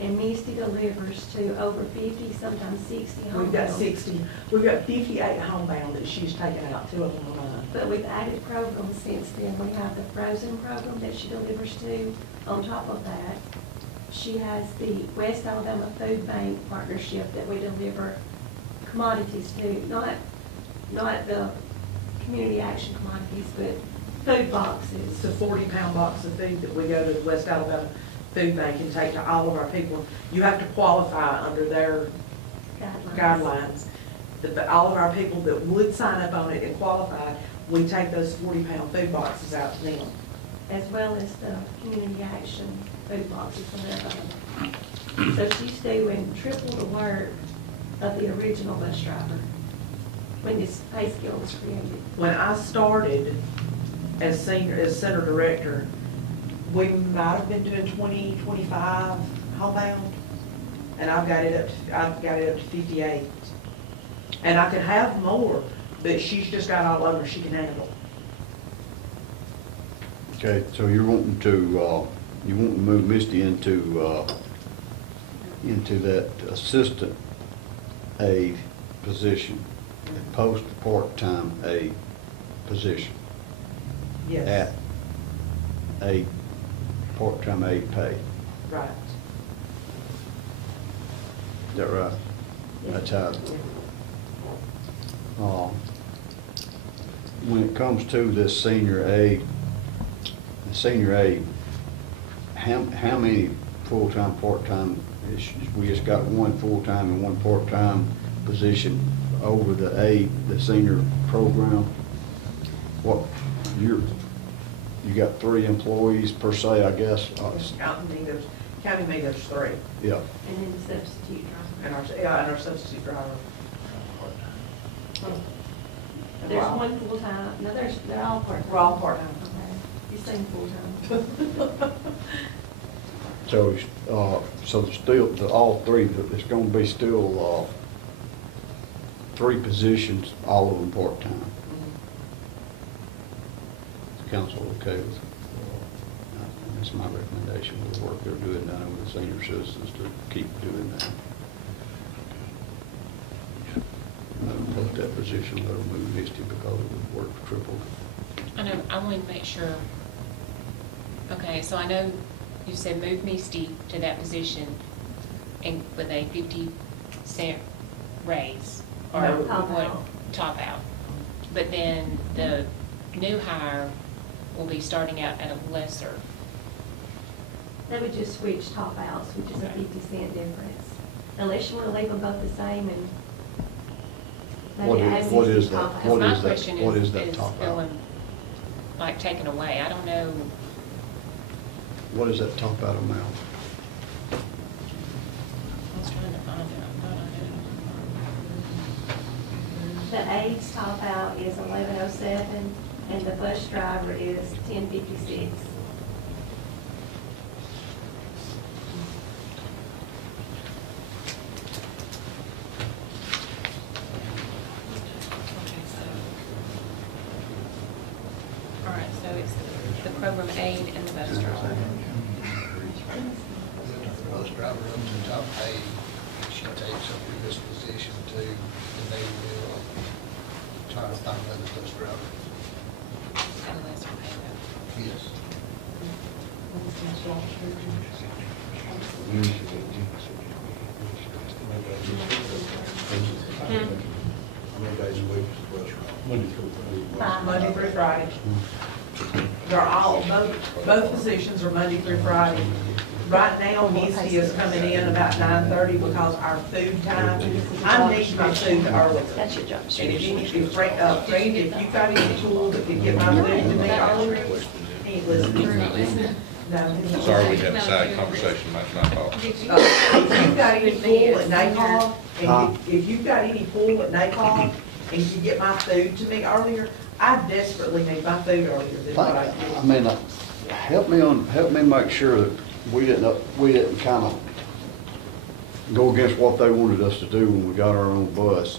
and Misty delivers to over 50, sometimes 60 homebound. We've got 60, we've got 58 homebound that she's taken out, 2 of them a month. But we've added programs since then. We have the frozen program that she delivers to. On top of that, she has the West Alabama Food Bank partnership that we deliver commodities to, not the community action commodities, but food boxes. It's a 40-pound box of food that we go to the West Alabama Food Bank and take to all of our people. You have to qualify under their guidelines. But all of our people that would sign up on it and qualify, we take those 40-pound food boxes out to them. As well as the community action food boxes for their. So she's doing triple the work of the original bus driver when this pay scale was created. When I started as center director, we might have been doing 20, 25 homebound, and I've got it up to 58. And I could have more, but she's just got all over she can handle. Okay, so you're wanting to move Misty into that assistant aide position, and post a part-time aide position. Yes. At a part-time aide pay. Right. Is that right? Yes. That's how. When it comes to this senior aide, how many full-time, part-time, we just got one full-time and one part-time position over the senior program? What, you got 3 employees per se, I guess? Counting me, there's 3. Yeah. And then the substitute driver. And our substitute driver. There's one full-time, no, they're all part-time. We're all part-time. Okay, you're saying full-time. So there's still, all 3, there's gonna be still 3 positions, all of them part-time. Is the council okay with that's my recommendation, the work they're doing down with the senior citizens to keep doing that. Let them post that position, let them move Misty because it would work triple. I know, I want to make sure, okay, so I know you said move Misty to that position and with a 50-cent raise, or No, what, top out. But then the new hire will be starting out at a lesser. They would just switch top outs, which is a Okay. 50-cent difference. Unless you want to leave them both the same and What maybe add is 60 that? top outs. Because my What is that? question What is is that top out? going, like, taken away. I don't know. What is that top out amount? I was trying to find it. I thought I knew. The aide's top out is 1107, and the bus driver is 1056. All right, so it's the program aide and the bus driver. The bus driver up to the top pay, if she takes over this position too, then they will try to find another bus driver. At a lesser pay though. Yes. How many days a week is the bus route? Monday through Friday. They're all, both positions are Monday through Friday. Right now, Misty is coming in about 9:30 because our food time, I need my food early. That's your job. And if you, if Frank, if you've got any tool that can get my food to me earlier, he ain't listening. No. Sorry, we had a side conversation, that's my fault. If you've got any pool at NACOG, and if you've got any pool at NACOG, and you get my food to me earlier, I desperately need my food earlier than what I do. I mean, help me make sure that we didn't kind of go against what they wanted us to do when we got our own bus.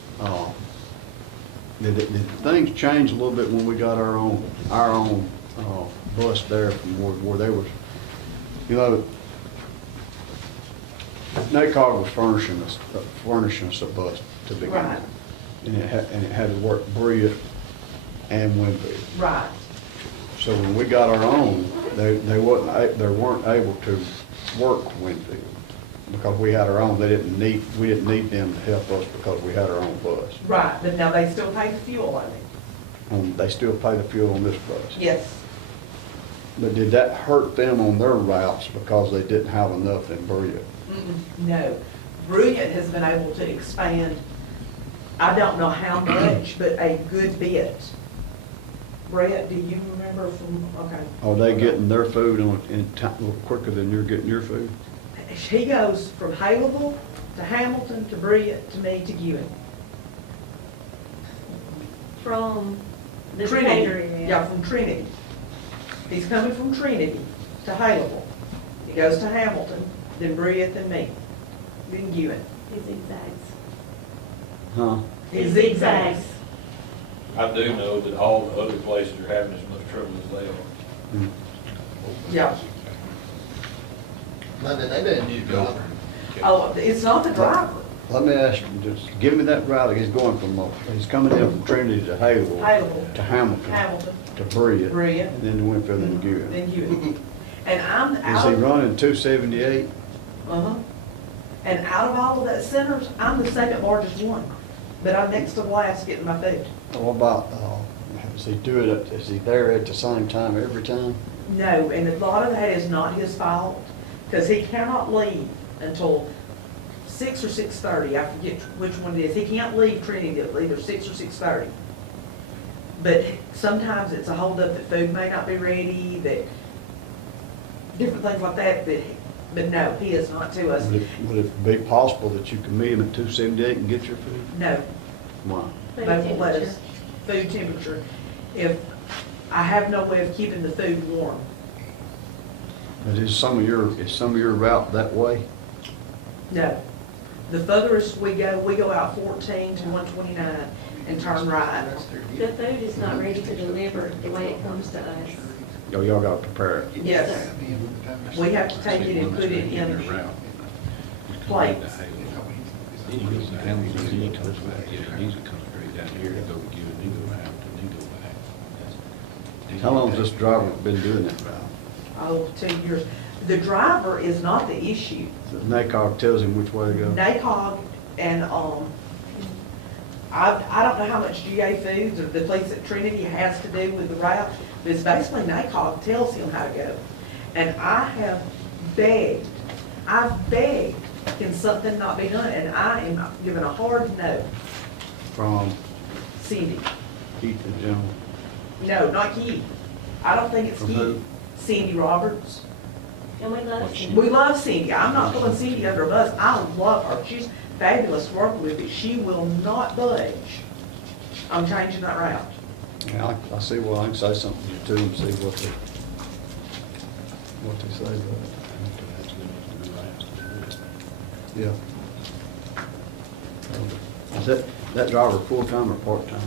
Did things change a little bit when we got our own bus there from where they was, you know, NACOG was furnishing us a bus to begin Right. with. And it had to work Bria and Winfield. Right. So when we got our own, they weren't able to work Winfield because we had our own. We didn't need them to help us because we had our own bus. Right, but now they still pay the fuel on it. They still pay the fuel on this bus. Yes. But did that hurt them on their routes because they didn't have enough in Bria? No. Brilliant has been able to expand, I don't know how much, but a good bit. Brett, do you remember from, okay. Are they getting their food in time a little quicker than you're getting your food? He goes from Haleville to Hamilton to Brilliant to me to Ewing. From the Trinity, Decatur yeah, from Trinity. He's coming from Trinity to Haleville. He goes to Hamilton, then Brilliant, then me, then Ewing. He zigzags. Huh? He zigzags. I do know that all the other places are having as much trouble as they are. Yeah. Monday, they didn't need to go. Oh, it's not the driver. Let me ask you, just give me that route. He's going he's coming in from Trinity to Haleville. to Hamilton, Hamilton, to Bria, Bria, and then to Winfield and Ewing. then Ewing. And I'm Is out he of, running 278? And out of all of that centers, I'm the second largest one. But I'm next to last getting my food. What about, is he there at the same time every time? No, and a lot of that is not his fault, because he cannot leave until 6 or 6:30. I forget which one it is. He can't leave Trinity till either 6 or 6:30. But sometimes it's a holdup that food may not be ready, that different things like that, but no, he is not to us. Would it be possible that you can meet him at 278 and get your food? No. Why? They won't let us. Food temperature. If I have no way of keeping the food warm. But is some of your route that way? No. The furthest we go out 14 to 129 and turn right. The food is not ready to deliver the way it comes to us. Y'all got to prepare it. Yes. We have to take it and put it in plates. How long has this driver been doing that route? Oh, 2 years. The driver is not the issue. The NACOG tells him which way to go? NACOG and, I don't know how much GA Foods or the place at Trinity has to do with the route, but it's basically NACOG tells him how to go. And I have begged, can something not be done? And I am given a hard no. From Cindy. Keith and Joan? No, not Keith. I don't think it's From Keith. who? Cindy Roberts. And we love Cindy. We love Cindy. I'm not pulling Cindy under a bus. I love her. She's fabulous to work with, but she will not budge on changing that route. Yeah, I see, well, I can say something to them, see what they say about it. Yeah. Is that driver full-time or part-time?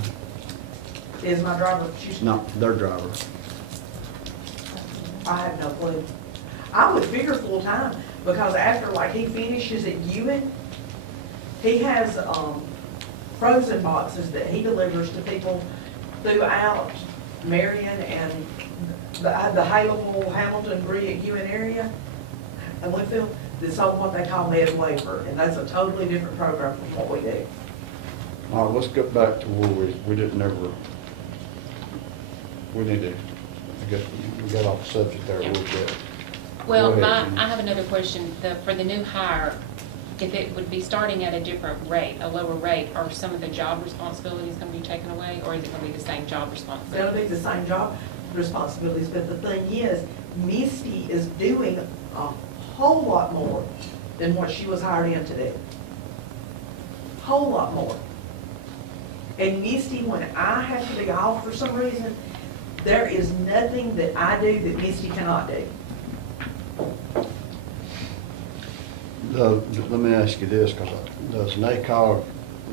Is my driver, she's, No, their driver. I have no clue. I would figure full-time, because after, like, he finishes at Ewan, he has, frozen boxes that he delivers to people throughout Marion and the Haleville, Hamilton, Bree, Ewan area, and Winfield, that's on what they call Med Waiver, and that's a totally different program from what we do. All right, let's get back to where we didn't ever, we need to, I guess, we got off the subject there a little bit. Well, Go ahead, Jean. I have another question. For the new hire, if it would be starting at a different rate, a lower rate, are some of the job responsibilities going to be taken away, or is it going to be the same job responsibilities? That'll be the same job responsibilities, but the thing is, Misty is doing a whole lot more than what she was hired in to do. Whole lot more. And Misty, when I have to be off for some reason, there is nothing that I do that Misty cannot do. Let me ask you this, because does NACOG,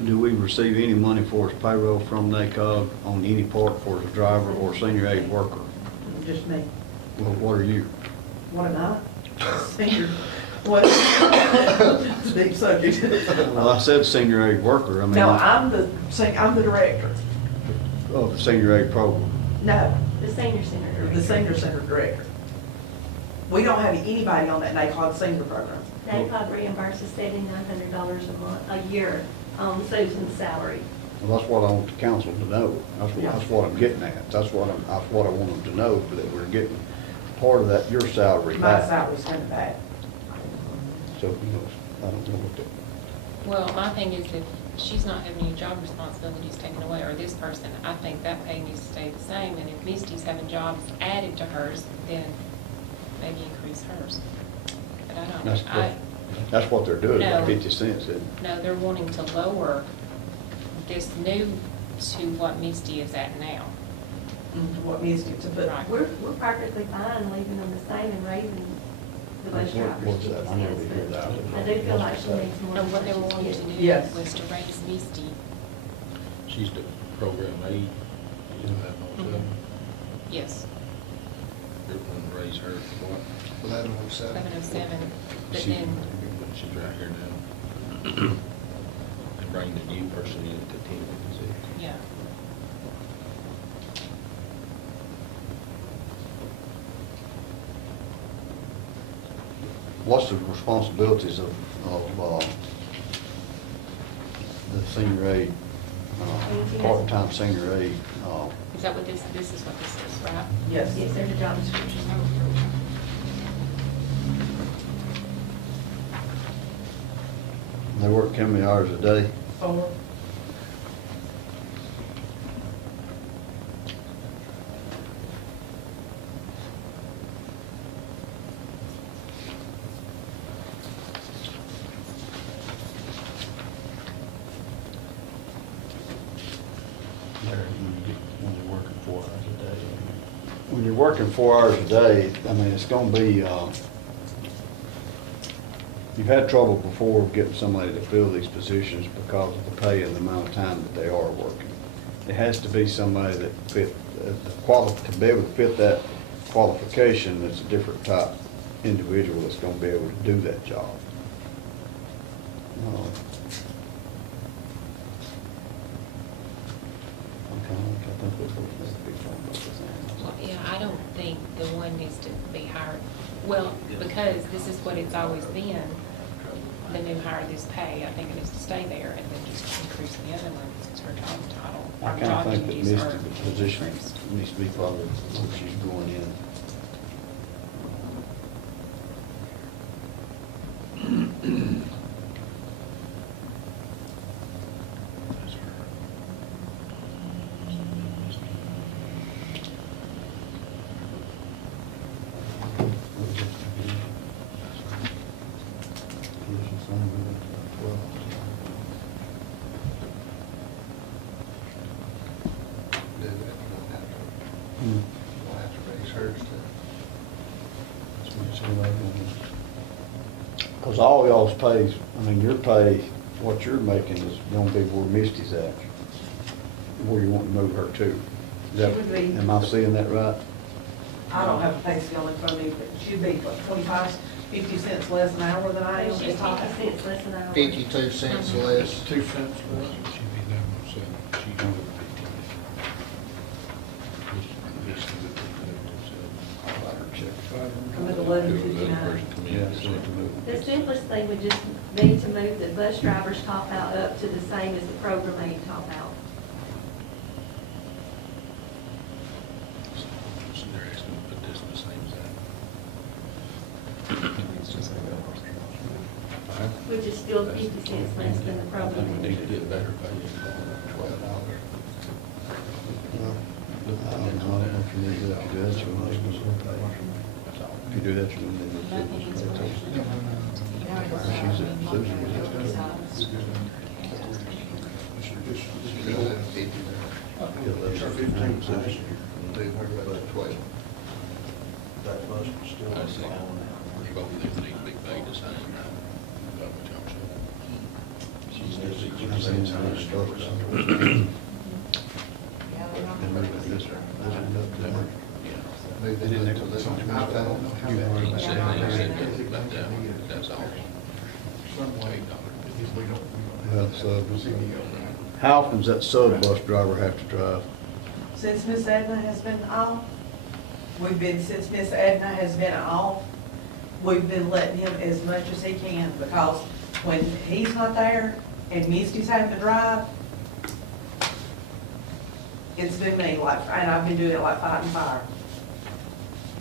do we receive any money for its payroll from NACOG on any part for the driver or senior aid worker? Just me. Well, what are you? What am I? Senior. What? It's a deep subject. Well, I said senior aid worker, I mean. No, I'm the director. Of the senior aid program. No, The senior center director. the senior center director. We don't have anybody on that NACOG senior program. NACOG reimburses $7,900 a year on Susan's salary. Well, that's what I want the council to know. That's what I'm getting at. That's what I want them to know, that we're getting part of that, your salary My back. salary's coming back. So, you know, I don't know what the. Well, my thing is if she's not having any job responsibilities taken away, or this person, I think that pay needs to stay the same. And if Misty's having jobs added to hers, then maybe increase hers. But I don't, That's what they're doing, No. like 50 cents. isn't it? no, they're wanting to lower this new to what Misty is at now. What Misty to put. Right. We're perfectly fine leaving them the same and raising the bus drivers What's 50 that? I never cents, hear but that. I do feel like she needs more. And what they were wanting to do Yes. was to raise Misty. She's the program aide. You don't have no seven. Yes, They're going to raise her to what? 1107. 707, but She- then, She's right here now. And bring the new person in to 1056. yeah. What's the responsibilities of the senior aid, part-time senior aid? Is that what this is what this is, right? Yes. Yes, there's a job description. They work how many hours a day? 4. When you're working 4 hours a day. When you're working 4 hours a day, I mean, it's gonna be, you've had trouble before getting somebody to fill these positions because of the pay and the amount of time that they are working. It has to be somebody that fit, to be able to fit that qualification, that's a different type individual that's gonna be able to do that job. Well, yeah, I don't think the one needs to be hired, well, because this is what it's always been, the new hire, this pay, I think it needs to stay there and then just increase the other one since her job title. I our kind job of think that duties are Misty's position increased. needs to be probably where she's going in. We'll have to raise hers to. Because all y'all's pays, I mean, your pay, what you're making is gonna be where Misty's at, where you want to move her to. Is that, She would be- am I seeing that right? I don't have a pay scale in front of me, but she'd be, what, 25, 50 cents less an hour than I am. She's 50 cents less an hour. 52 cents less. 2 cents less. She'd be 1107, she's under 15. I'll let her check. I'm at 11:59. Yeah, so to move. The simplest thing would just be to move the bus driver's top out up to the same as the program aide top out. So they're asking to put this in the same zone. Which is still 50 cents less than the program We need to aide. get better pay. $12. I don't know if you need to do that, you want to do that. If you do that, you need to do this. She's at Move her up to 12. That must still. I see. Both of them need to be paid the same. About what y'all said. She's at 60%. Move it up to 11. He said about that, that's all. Well, so, how often does that sub bus driver have to drive? Since Miss Edna has been off, since Miss Edna has been off, we've been letting him as much as he can, because when he's not there and Misty's having to drive, it's been me, and I've been doing it like fighting fire.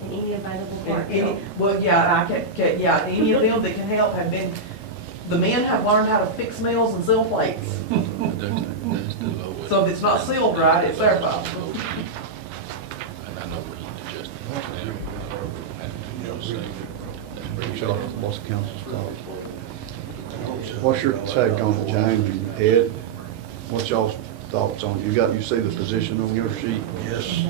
And any available part And any, help. well, yeah, yeah, any of them that can help have been, the men have learned how to fix meals and seal plates. That's the lowest. So if it's not sealed right, it's their fault. And I know we need to just now. That's pretty Sure. sure. What's the council's thought? What's your take on it, James and Ed? What's y'all's thoughts on it? You see the position on your sheet? Yes.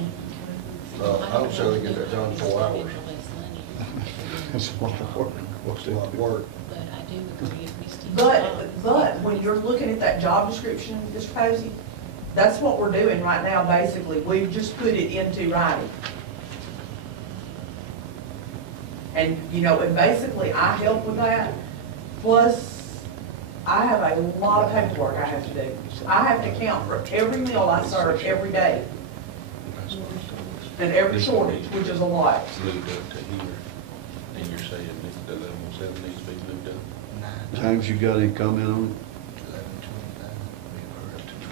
I would say they get that done in 4 hours. It's a lot of work. What's a lot of work? But I do agree with Misty. But when you're looking at that job description, Mr. Posey, that's what we're doing right now, basically. We've just put it into writing. And, and basically I help with that. Plus, I have a lot of paperwork I have to do. I have to count for every meal I serve every day and every shortage, which is a lot. Moved up to here, and you're saying that the 1107 needs to be moved up? James, you got any comment on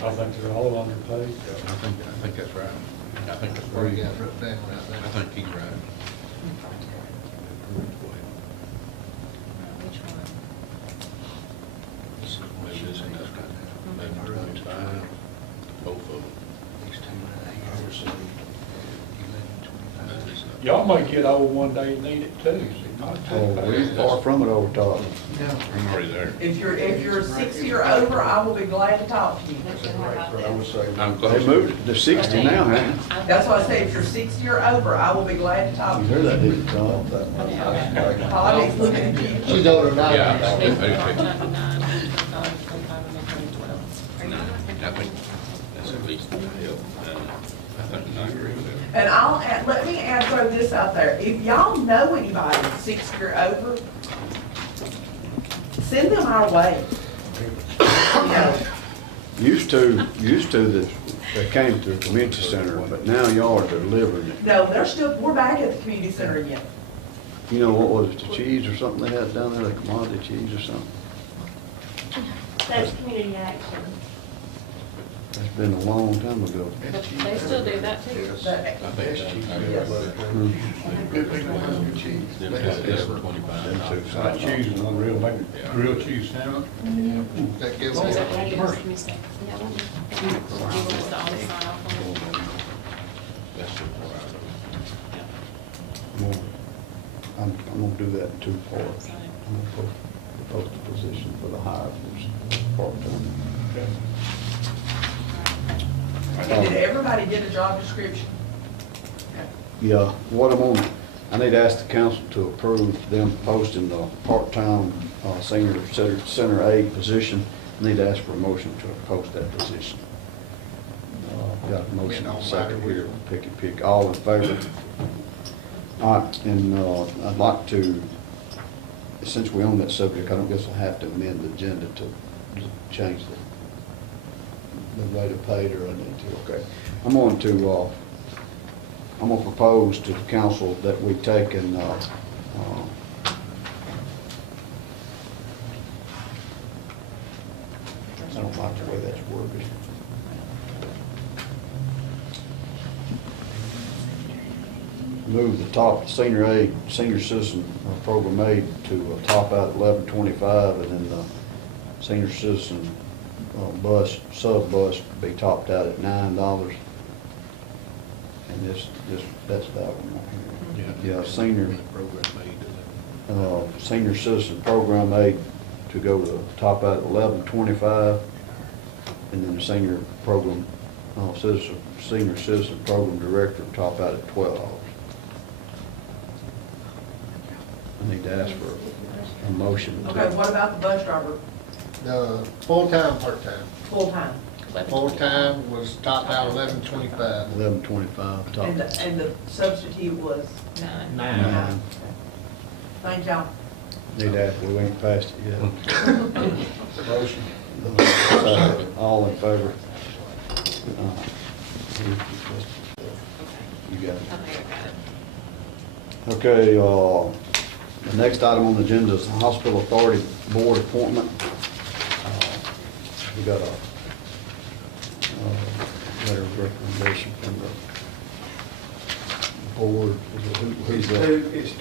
I think they're all underpaid. I think that's right. I think that's Where you right. got written down right there. I think he's right. Which one? Maybe this and that's got, maybe 25, both of them. Y'all might get old one day and need it too. it? Oh, we're far from it over top. I'm already there. If you're 60 or over, I will be glad to talk to you. I would say. I'm They close. moved it to 60 now, haven't That's why I say if you're 60 or over, I will be glad to talk they? to You you. hear that, didn't you, Tom? Holly's looking at you. She's older than I am. Yeah. I think that's at least help. I think I agree with that. And let me throw this out there. If y'all know anybody 60 or over, send them our way. Used to, they came to the community center, but now y'all are delivering it. No, we're back at the community center again. You know, what was it, the cheese or something they had down there, the commodity cheese or something? That's community action. It's been a long time ago. they still do that too. I think that's Good people have good cheese. Them two, 25. Hot cheese is unreal, make grilled cheese sandwich. That gives So is that me, what you asked me to say? Yeah, let me- you want us to all sign off on it? That's the 4 hours. I'm gonna do that in 2 parts. I'm gonna post the position for the hire for part-time. And did everybody get a job description? Yeah, what I'm on, I need to ask the council to approve them posting the part-time senior center aide position. I need to ask for a motion to post that position. Got a motion, second here, pick, all in favor? All right, and I'd like to, since we're on that subject, I don't guess I'll have to amend the agenda to change the rate of pay, or I need to, okay. I'm going to propose to the council that we take and, I don't like the way that's worded. Move the top senior citizen program aid to top out at $11.25, and then the senior citizen sub bus be topped out at $9. And that's that one right here. Yeah, senior citizen program aid to go to top out at $11.25, and then the senior citizen program director top out at $12. I need to ask for a motion. Okay, what about the bus driver? Full-time, part-time. Full-time. Full-time was topped out $11.25. $11.25 top. And the substitute was? Nine. Thank y'all. Need to ask, we ain't passed it yet. Motion. All in favor? You got it. Okay, the next item on the agenda is the Hospital Authority Board appointment. We got a letter of recommendation from the board. It's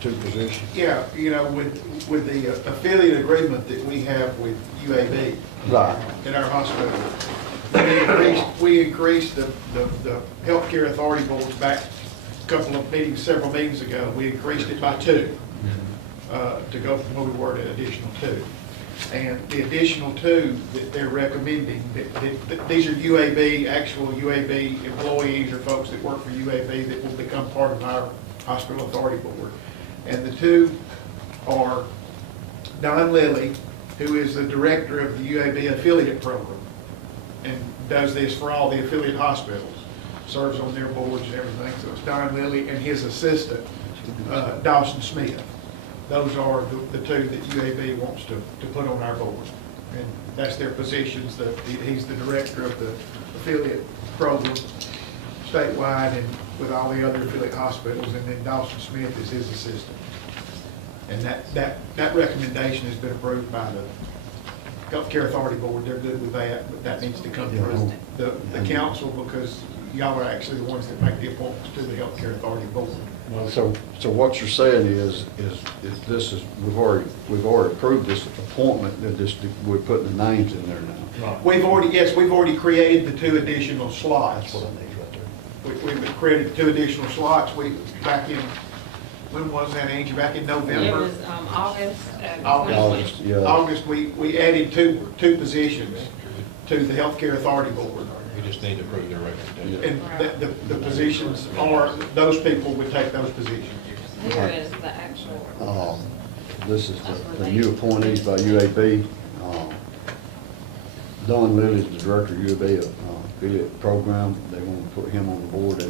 two positions. Yeah, you know, with the affiliate agreement that we have with UAB. Right. In our hospital, we increased the healthcare authority boards back several meetings ago. We increased it by 2 to go from where we were to an additional 2. And the additional 2 that they're recommending, that these are actual UAB employees or folks that work for UAB that will become part of our hospital authority board. And the 2 are Don Lilly, who is the director of the UAB affiliate program and does this for all the affiliate hospitals, serves on their boards and everything. So it's Don Lilly and his assistant, Dawson Smith. Those are the 2 that UAB wants to put on our board. And that's their positions. He's the director of the affiliate program statewide and with all the other affiliate hospitals, and then Dawson Smith is his assistant. And that recommendation has been approved by the Healthcare Authority Board. They're good with that, but that needs to come through the council, because y'all are actually the ones that make the appointments to the Healthcare Authority Board. So what you're saying is this is, we've already approved this appointment, we're putting the names in there now. We've already created the 2 additional slots. That's what I need right there. We've created 2 additional slots. Back in, when was that, Angie? Back in November? It was August. August, yeah. August, we added two positions to the Healthcare Authority Board. We just need to approve their recommendation. And the positions are, those people would take those positions. Here is the actual. This is the new appointees by UAB. Don Lilly is the director of UAB affiliate program. They want to put him on the board.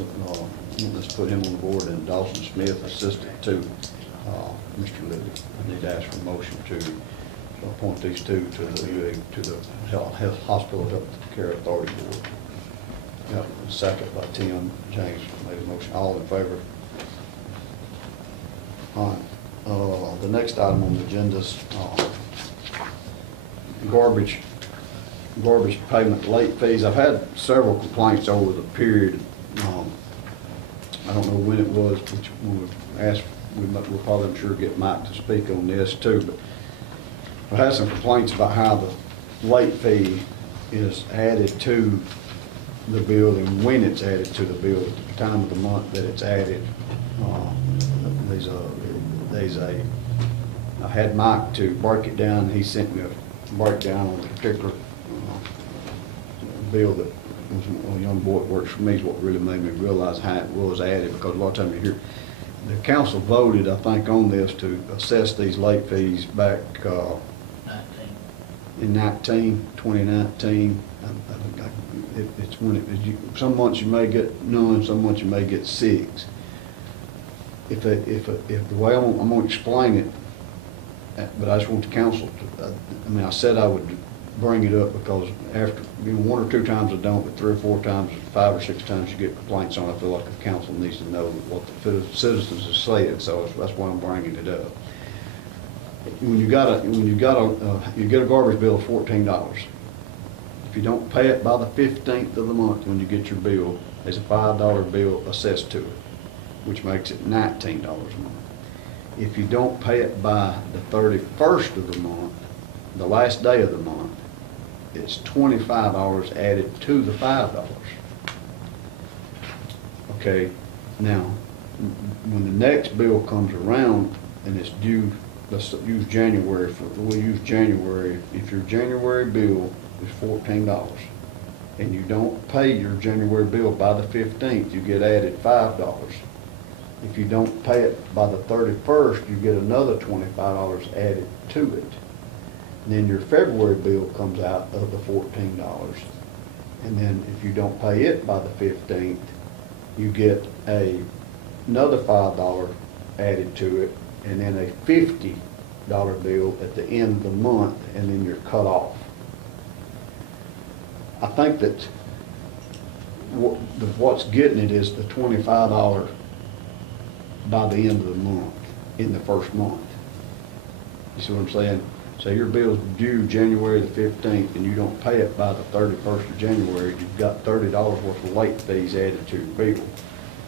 Let's put him on the board, and Dawson Smith, assistant to Mr. Lilly. I need to ask for a motion to appoint these 2 to the Health Hospital Health Care Authority Board. Got a second by Tim. James made a motion. All in favor? All right. The next item on the agenda is garbage payment late fees. I've had several complaints over the period. I don't know when it was, which we'll ask. We'll probably, I'm sure, get Mike to speak on this too. But I've had some complaints about how the late fee is added to the bill and when it's added to the bill, at the time of the month that it's added. I had Mike to break it down. He sent me a breakdown on the particular bill that a young boy that works for me is what really made me realize how it was added, because a lot of times you hear, the council voted, I think, on this to assess these late fees back, in 2019. It's when some months you may get none, some months you may get 6. If the way I'm going to explain it, but I just want the council to, I said I would bring it up because after, 1 or 2 times I don't, but 3 or 4 times, 5 or 6 times you get complaints on it. I feel like the council needs to know what the citizens have said, so that's why I'm bringing it up. When you get a garbage bill of $14. If you don't pay it by the 15th of the month when you get your bill, there's a $5 bill assessed to it, which makes it $19 a month. If you don't pay it by the 31st of the month, the last day of the month, it's $25 added to the $5. Okay, now, when the next bill comes around and it's due, let's use January, we'll use January. If your January bill is $14 and you don't pay your January bill by the 15th, you get added $5. If you don't pay it by the 31st, you get another $25 added to it. And then your February bill comes out of the $14. And then if you don't pay it by the 15th, you get another $5 added to it, and then a $50 bill at the end of the month, and then you're cut off. I think that what's getting it is the $25 by the end of the month, in the first month. You see what I'm saying? So your bill's due January the 15th and you don't pay it by the 31st of January, you've got $30 worth of late fees added to your bill.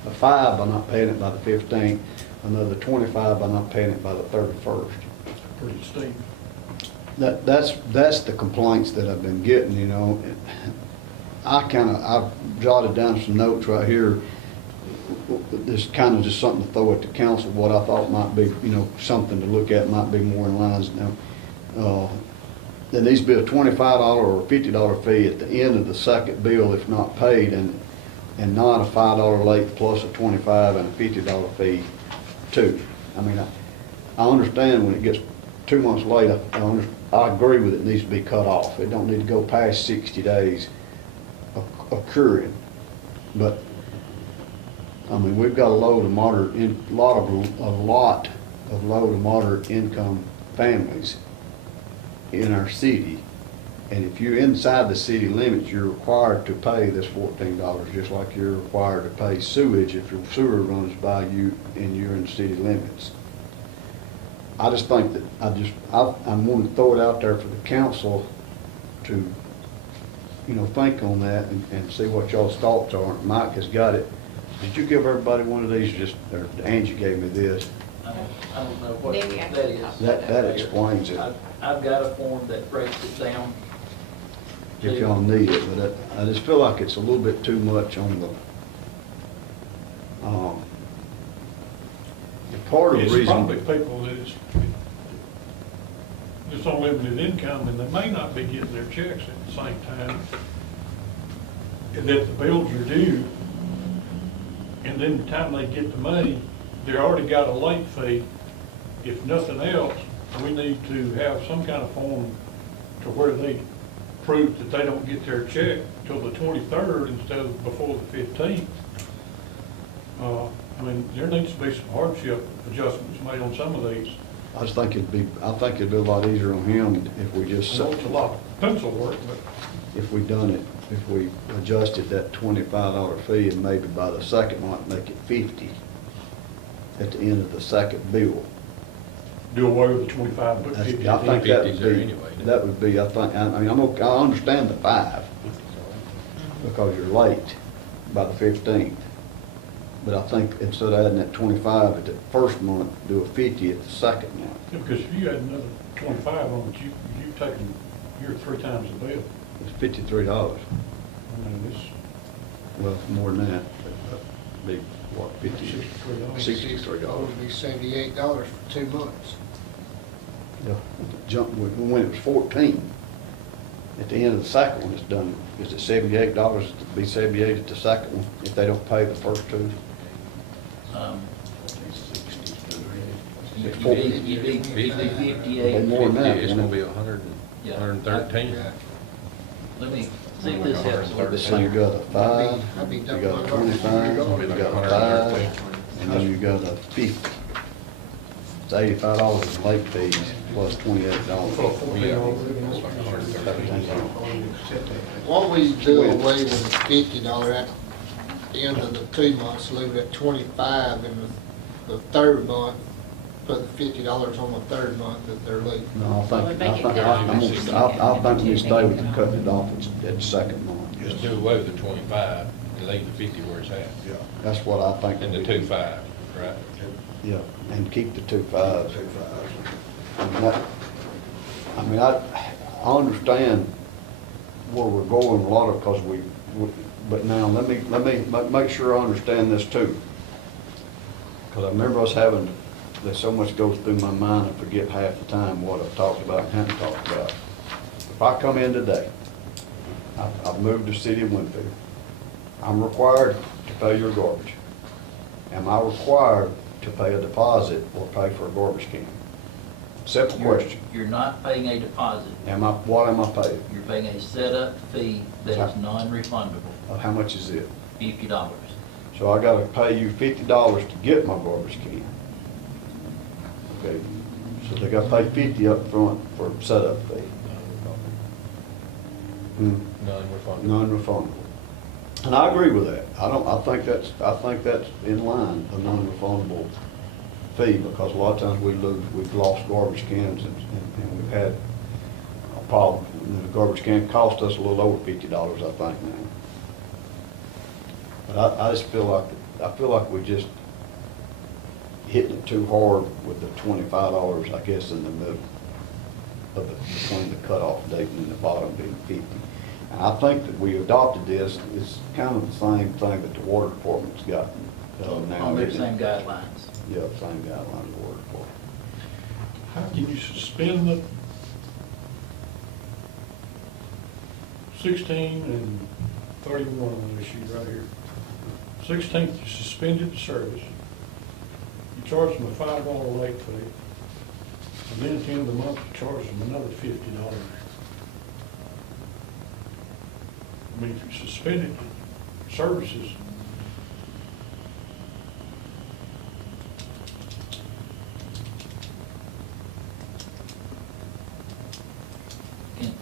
A $5 by not paying it by the 15th, another $25 by not paying it by the 31st. Pretty steep. That's the complaints that I've been getting, you know. I've jotted down some notes right here. This kind of just something to throw at the council, what I thought might be, you know, something to look at, might be more in lines now. There needs to be a $25 or a $50 fee at the end of the second bill if not paid, and not a $5 late plus a $25 and a $50 fee too. I mean, I understand when it gets 2 months late, I agree with it, needs to be cut off. It don't need to go past 60 days occurring. But I mean, we've got a lot of low to moderate income families in our city, and if you're inside the city limits, you're required to pay this $14, just like you're required to pay sewage if your sewer runs by you and you're in the city limits. I just think that I'm going to throw it out there for the council to, you know, think on that and see what y'all's thoughts are. Mike has got it. Did you give everybody one of these? Just, or Angie gave me this. I don't know what Maybe that I is. That explains it. I've got a form that breaks it down. If y'all need it, but I just feel like it's a little bit too much on the part of the It's reason. probably people that is just on limited income, and they may not be getting their checks at the same time, and that the bills are due, and then the time they get the money, they already got a late fee. If nothing else, we need to have some kind of form to where they prove that they don't get their check till the 23rd instead of before the 15th. I mean, there needs to be some hardship adjustments made on some of these. I just think it'd be a lot easier on him if we just. I know it's a lot of pencil work, but. If we done it, if we adjusted that $25 fee and maybe by the second month make it $50 at the end of the second bill. Do away with the 25, but 50. I think that would be, I understand the 5 because you're late by the 15th. But I think instead of adding that 25 at the first month, do a 50 at the second month. Yeah, because if you add another 25 on it, you've taken your 3 times the bill. It's $53. I mean, it's. Well, more than that. Be what, $63? Would be $78 for 2 months. Yeah, jump when it was 14. at the end of the second one, it's done, is it $78 to be 78 at the second one, if they don't pay the first two? You It's 40. do 58. More than that, It's won't gonna it? be 100, Yeah. 113. Let me see if this helps. So you got a 5, I'd be you done got with a my 25, you got a 5, and then you got a 50. It's $85 in late fees plus $28. Why don't we do away with the $50 at the end of the 2 months, leave it at 25 in the third month, put the $50 on the third month that they're late. No, I think, make it I think we stay with the cutting it off at the second month. Just do away with the 25 and leave the 50 where it's at. Yeah. That's what I think. And the 25, right? Yeah, and keep the 2.5. I mean, I understand where we're going a lot of, because but now, let me make sure I understand this too. Because I remember us having, there's so much goes through my mind, I forget half the time what I've talked about and haven't talked about. If I come in today, I've moved to the city of Winfield, I'm required to pay your garbage. Am I required to pay a deposit or pay for a garbage can? Simple question. You're not paying a deposit. What am I paying? You're paying a setup fee that is non-refundable, How much is it? $50. So I gotta pay you $50 to get my garbage can. Okay, so they gotta pay 50 up front for setup fee. Non-refundable. Non-refundable. And I agree with that. I think that's in line, a non-refundable fee, because a lot of times we've lost garbage cans and we've had a problem. The garbage can cost us a little over $50, I think now. But I just feel like we're just hitting it too hard with the $25, I guess, in the middle of between the cutoff date and the bottom being 50. And I think that we adopted this, it's kind of the same thing that the water department's got now. On their isn't it? same guidelines. Yeah, same guidelines the water department. How can you suspend the 16 and 31 on this sheet right here? 16th, you suspended the service. You charge them a $5 late fee. And then at the end of the month, you charge them another $50. I mean, if you suspended the services,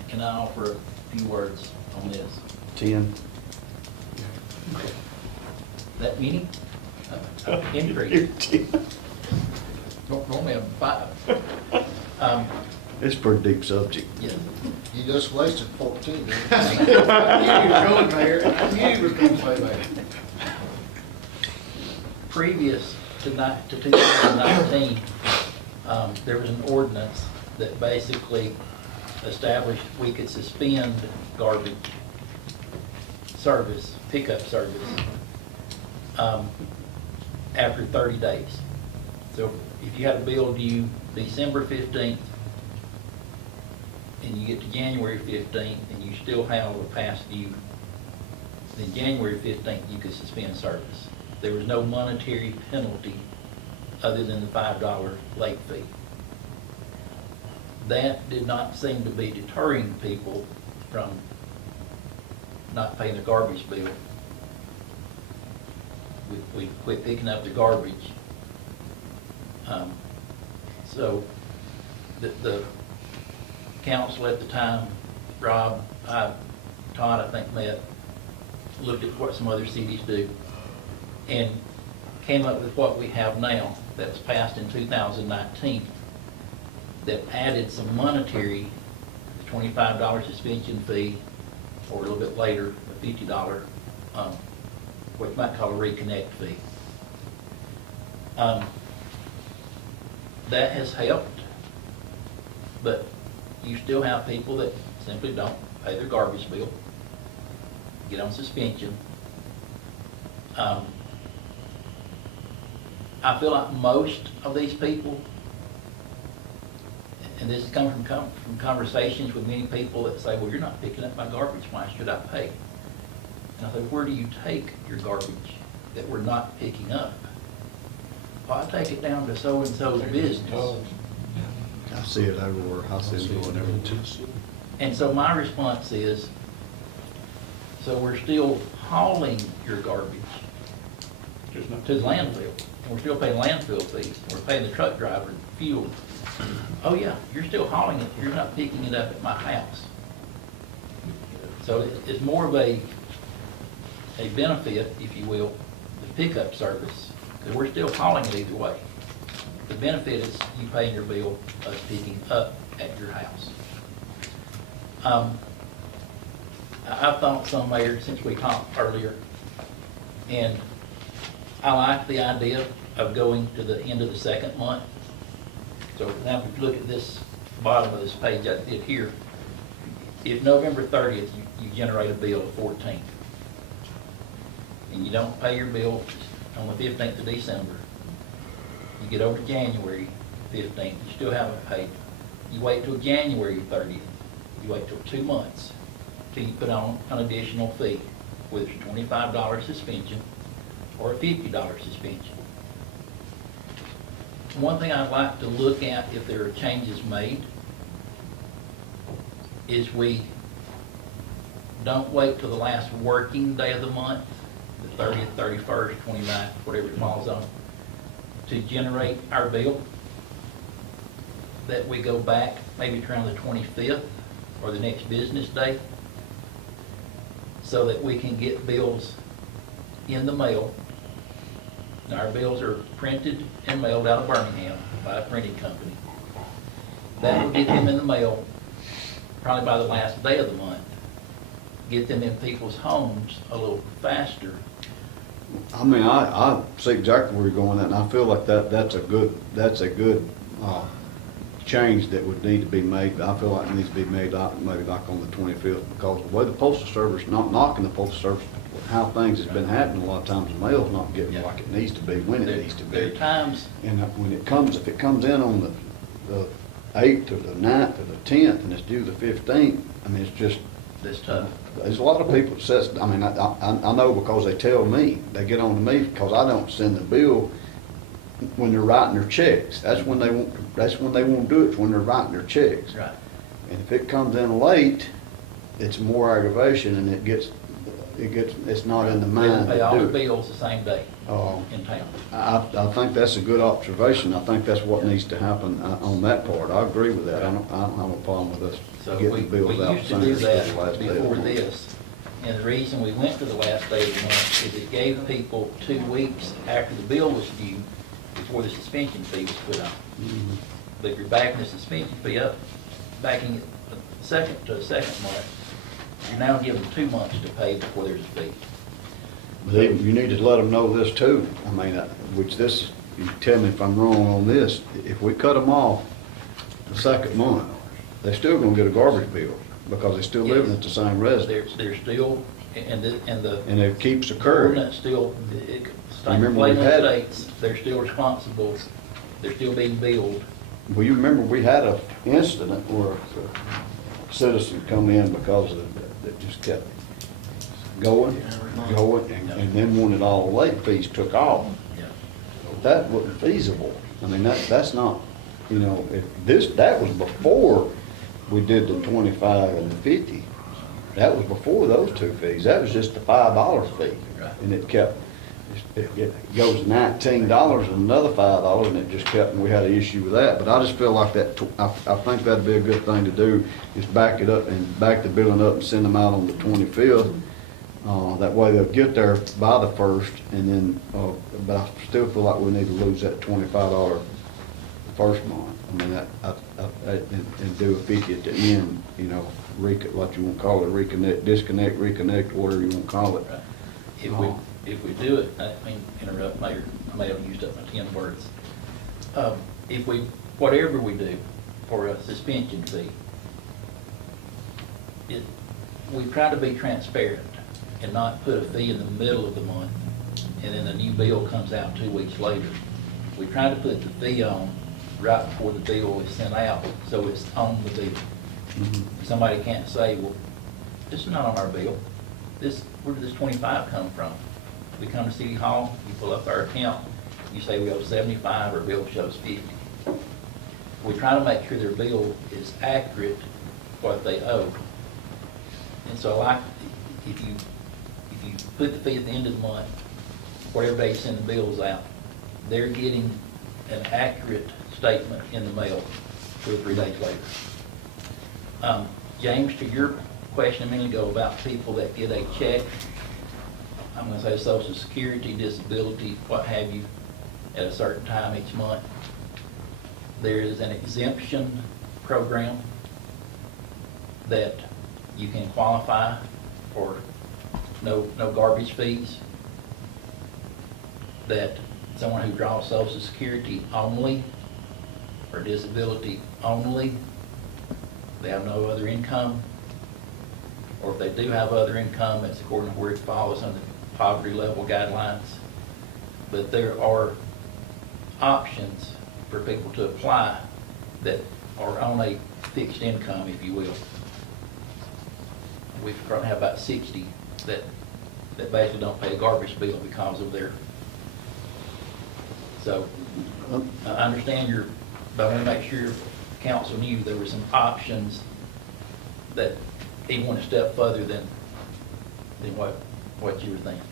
Can I offer a few words on this? 10. That meaning? Increase. Normally I'm 5. It's a pretty deep subject. Yeah. You just wasted 14. I knew you were going there. I knew you were going to say that. Previous to 2019, there was an ordinance that basically established we could suspend garbage service, pickup service, after 30 days. So if you had a bill due December 15th, and you get to January 15th, and you still have a past due, then January 15th, you could suspend service. There was no monetary penalty other than the $5 late fee. That did not seem to be deterring people from not paying the garbage bill. We quit picking up the garbage. So the council at the time, Rob, Todd, I think, met, looked at what some other cities do, and came up with what we have now that was passed in 2019 that added some monetary, $25 suspension fee, or a little bit later, a $50, what you might call a reconnect fee. That has helped, but you still have people that simply don't pay their garbage bill, get on suspension. I feel like most of these people, and this is coming from conversations with many people that say, well, you're not picking up my garbage, why should I pay? And I say, where do you take your garbage that we're not picking up? Well, I take it down to so-and-so's business. I see it everywhere, I see it going everywhere. And so my response is, so we're still hauling your garbage to the landfill. We're still paying landfill fees. We're paying the truck driver fuel. Oh yeah, you're still hauling it. You're not picking it up at my house. So it's more of a benefit, if you will, the pickup service, because we're still hauling it either way. The benefit is you paying your bill of picking up at your house. I've thought some, Mayor, since we talked earlier, and I like the idea of going to the end of the second month. So now if you look at this bottom of this page I did here, if November 30th you generate a bill of 14th, and you don't pay your bill on the 15th of December, you get over January 15th, you still haven't paid. You wait till January 30th, you wait till 2 months till you put on an additional fee, whether it's $25 suspension or a $50 suspension. One thing I'd like to look at if there are changes made is we don't wait till the last working day of the month, the 30th, 31st, 29th, whatever it falls on, to generate our bill, that we go back maybe around the 25th or the next business day so that we can get bills in the mail. Now, our bills are printed and mailed out of Birmingham by a printing company. That will get them in the mail probably by the last day of the month. Get them in people's homes a little faster. I mean, I see exactly where you're going at, and I feel like that's a good change that would need to be made. I feel like it needs to be made maybe like on the 25th, because the way the Postal Service, not knocking the Postal Service, how things has been happening, a lot of times the mail's not getting like it needs to be, when it needs to be. There are times. And when it comes, if it comes in on the 8th or the 9th or the 10th and it's due the 15th, I mean, it's just. That's tough. There's a lot of people that says, I mean, I know because they tell me, they get on to me because I don't send the bill when they're writing their checks. That's when they want to do it, when they're writing their checks. Right. And if it comes in late, it's more aggravation, and it's not in the mind They to pay all do the it. bills the same day in town. I think that's a good observation. I think that's what needs to happen on that part. I agree with that. I don't have a problem with us So getting we the bills out used to do that the last day of the before month. this. And the reason we went to the last day of the month is it gave people 2 weeks after the bill was due before the suspension fee was put on. Mhm. But if you're backing the suspension fee up, backing it a second month, you're now giving 2 months to pay before there's a fee. But you need to let them know this too. I mean, you tell me if I'm wrong on this, if we cut them off the second month, they're still gonna get a garbage bill because they're still living at the same residence. They're still, and it keeps occurring. ordinance still, Remember we had- states, they're still responsible, they're still being billed. Well, you remember we had an incident where a citizen come in because it just kept going, and then wanted all the late fees took off. Yeah. That wasn't feasible. I mean, that's not, that was before we did the 25 and the 50. That was before those 2 fees. That was just the $5 fee. Right. And it goes to $19 and another $5, and it just kept, and we had an issue with that. But I just feel like I think that'd be a good thing to do, is back it up and back the billing up and send them out on the 25th. That way they'll get there by the 1st, and then, but I still feel like we need to lose that $25 first month. I mean, and do a 50 at the end, what you want to call it, reconnect, disconnect, reconnect, whatever you want to call it. Right. If we do it, I mean, interrupt, Mayor, I may have used up my 10 words. Whatever we do for a suspension fee, we try to be transparent and not put a fee in the middle of the month and then a new bill comes out 2 weeks later. We try to put the fee on right before the bill is sent out, so it's on the bill. Somebody can't say, well, this is not on our bill. Where did this 25 come from? We come to City Hall, you pull up our account, you say we owe 75, our bill shows 50. We try to make sure their bill is accurate what they owe. And so like, if you put the fee at the end of the month, where everybody send the bills out, they're getting an accurate statement in the mail 2 or 3 days later. James, to your question a minute ago about people that get a check, I'm going to say Social Security, disability, what have you, at a certain time each month, there is an exemption program that you can qualify for no garbage fees, that someone who draws Social Security only or disability only, they have no other income, or if they do have other income, it's according to where it falls under the poverty level guidelines. But there are options for people to apply that are on a fixed income, if you will. We probably have about 60 that basically don't pay a garbage bill because of their. So I understand but I want to make sure council knew there were some options that even went a step further than what you were thinking.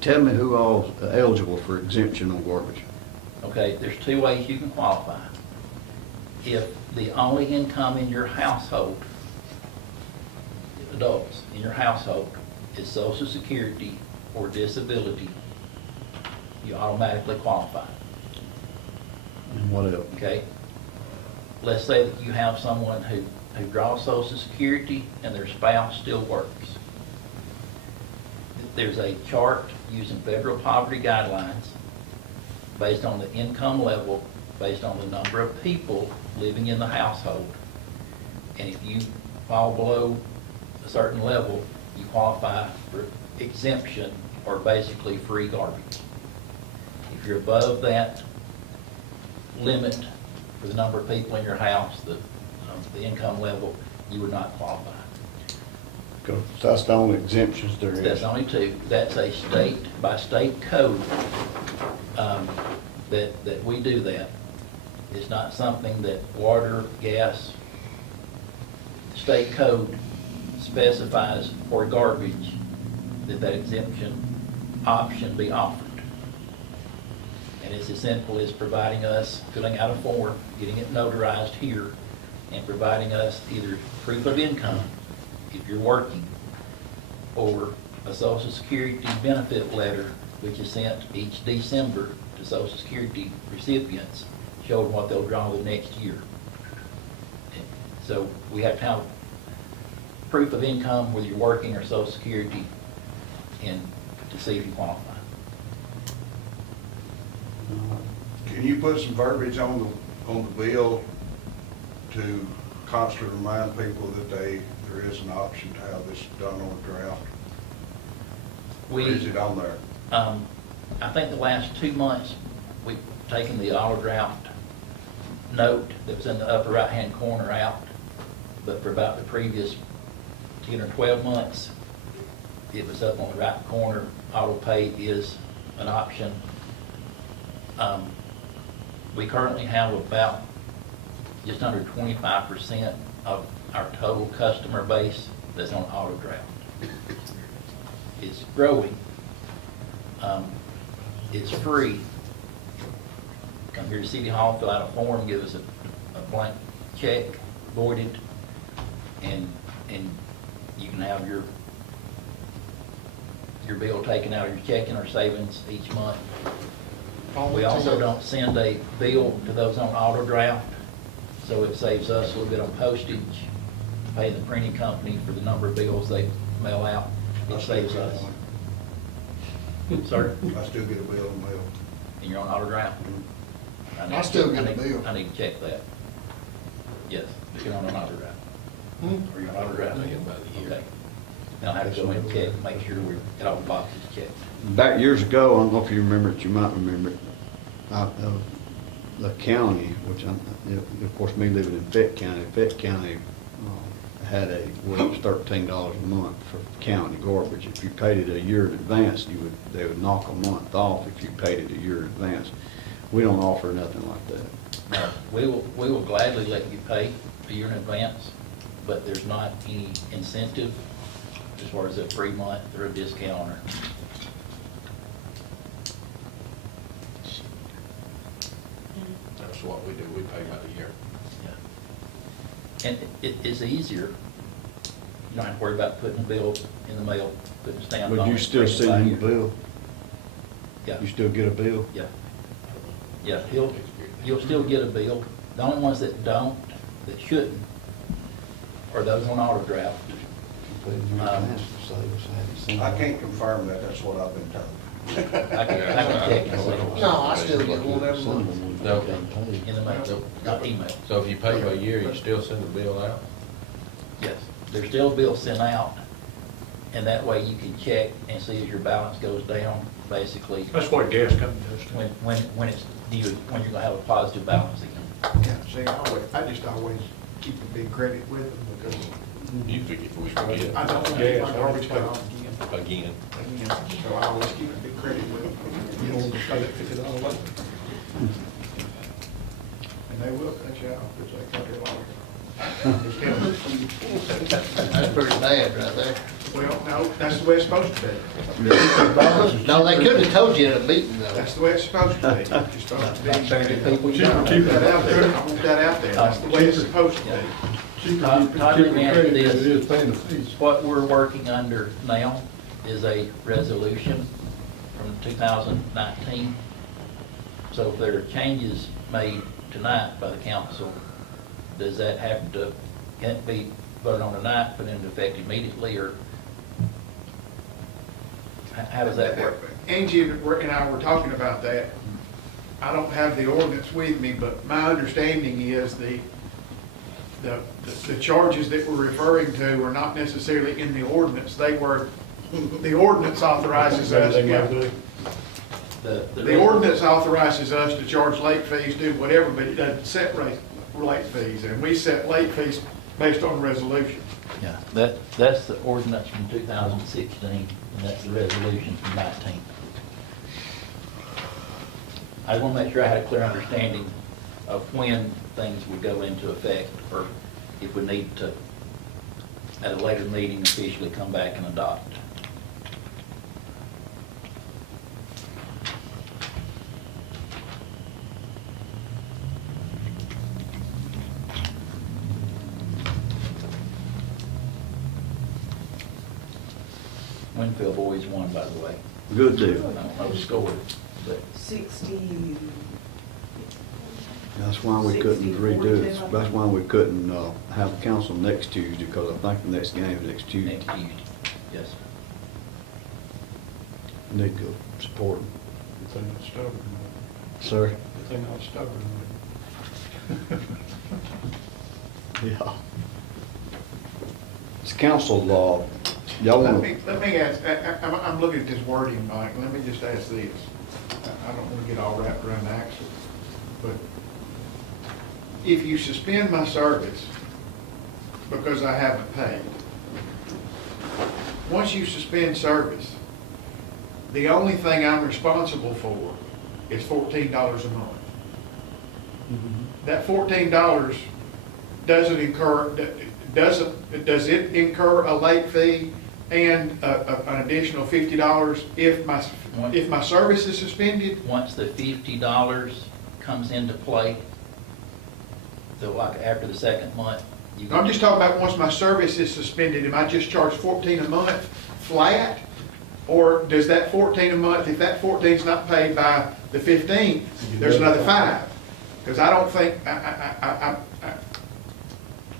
Tell me who all is eligible for exemption on garbage. Okay, there's 2 ways you can qualify. If the only income in your household, adults in your household, is Social Security or disability, you automatically qualify. And what else? Okay? Let's say that you have someone who draws Social Security and their spouse still works. There's a chart using federal poverty guidelines based on the income level, based on the number of people living in the household. And if you fall below a certain level, you qualify for exemption or basically free garbage. If you're above that limit for the number of people in your house, the income level, you would not qualify. So that's the only exemptions there is? That's only 2. That's a state by state code that we do that. It's not something that water, gas, state code specifies for garbage that exemption option be offered. And it's as simple as providing us, filling out a form, getting it notarized here, and providing us either proof of income, if you're working, or a Social Security benefit letter, which is sent each December to Social Security recipients, showing what they'll draw the next year. So we have to have proof of income, whether you're working or Social Security, and to see if you qualify. Can you put some verbiage on the bill to constantly remind people that there is an option to have this done on a draft? Or is it on there? I think the last 2 months, we've taken the auto draft note that was in the upper right-hand corner out, but for about the previous 10 or 12 months, it was up on the right corner. Auto pay is an option. We currently have about just under 25% of our total customer base that's on auto draft. It's growing. It's free. Come here to City Hall, fill out a form, give us a blank check, voided, and you can have your bill taken out of your checking or savings each month. We also don't send a bill to those on auto draft, so it saves us a little bit on postage, pay the printing company for the number of bills they mail out. It saves us. Sir? I still get a bill in the mail. And you're on auto draft? I still get a bill. I need to check that. Yes, if you're on an auto draft. Or you're on auto draft? Okay. Now I have to go in and check, make sure we get all the boxes checked. Back years ago, I don't know if you remember it, you might remember it. the county, which I'm, of course, me living in Fayette County had where it was $13 a month for county garbage. If you paid it a year in advance, they would knock a month off if you paid it a year in advance. We don't offer nothing like that. No, we will gladly let you pay a year in advance, but there's not any incentive as far as a free month or a discount or. That's what we do, we pay by the year. And it's easier. You don't have to worry about putting a bill in the mail, putting a stamp on it. Would you still bringing it send by him a here. bill? Yeah. You still get a bill? Yeah. Yeah, you'll still get a bill. The only ones that don't, that shouldn't, are those on auto draft. I can't confirm that, that's what I've been told. I can check and see. No, I still get one every month. No. In the mail, not email. So if you pay by year, you still send the bill out? Yes, there's still a bill sent out, and that way you can check and see as your balance goes down, basically. That's what gas company does too. When it's due, when you're gonna have a positive balance again. Yeah, see, I just always keep a big credit with them because You forget, we forget. I don't want to get my garbage cut off Again. again. So I always keep a big credit with them. You don't want to pay that $50 late. And they will cut you out because they cut their law. That's pretty bad right there. Well, no, that's the way it's supposed to be. No, they could have told you at a meeting though. That's the way it's supposed to be. It's supposed to be. People, I want that out there. I want that out there. That's the way it's supposed to be. Todd, let me ask you It is paying the this. fees. What we're working under now is a resolution from 2019. So if there are changes made tonight by the council, does that have to, can it be voted on tonight, put into effect immediately, or how does that work? Angie and I were talking about that. I don't have the ordinance with me, but my understanding is the charges that we're referring to are not necessarily in the ordinance. The ordinance authorizes us, the ordinance authorizes us to charge late fees, do whatever, but it doesn't set late fees. And we set late fees based on resolution. Yeah, that's the ordinance from 2016, and that's the resolution from 19. I want to make sure I had a clear understanding of when things would go into effect, or if we need to, at a later meeting, officially come back and adopt. Winfield boys won, by the way. Good deal. I don't know the score, but 60. That's why we couldn't redo it. That's why we couldn't have a council next Tuesday, because I think the next game is next Tuesday. next Tuesday, yes. Need to go support them. If they're not stubborn. Sir? If they're not stubborn. Yeah. It's council law. Y'all want to... Let me ask, I'm looking at this wording, Mike, let me just ask this. I don't want to get all wrapped around the axle, but if you suspend my service because I haven't paid, once you suspend service, the only thing I'm responsible for is $14 a month. That $14 doesn't incur, does it incur a late fee and an additional $50 if my service is suspended? Once the $50 comes into play, so like after the second month, I'm just talking about once my service is suspended, am I just charged $14 a month flat? Or does that $14 a month, if that $14's not paid by the 15th, there's another $5? Because I don't think,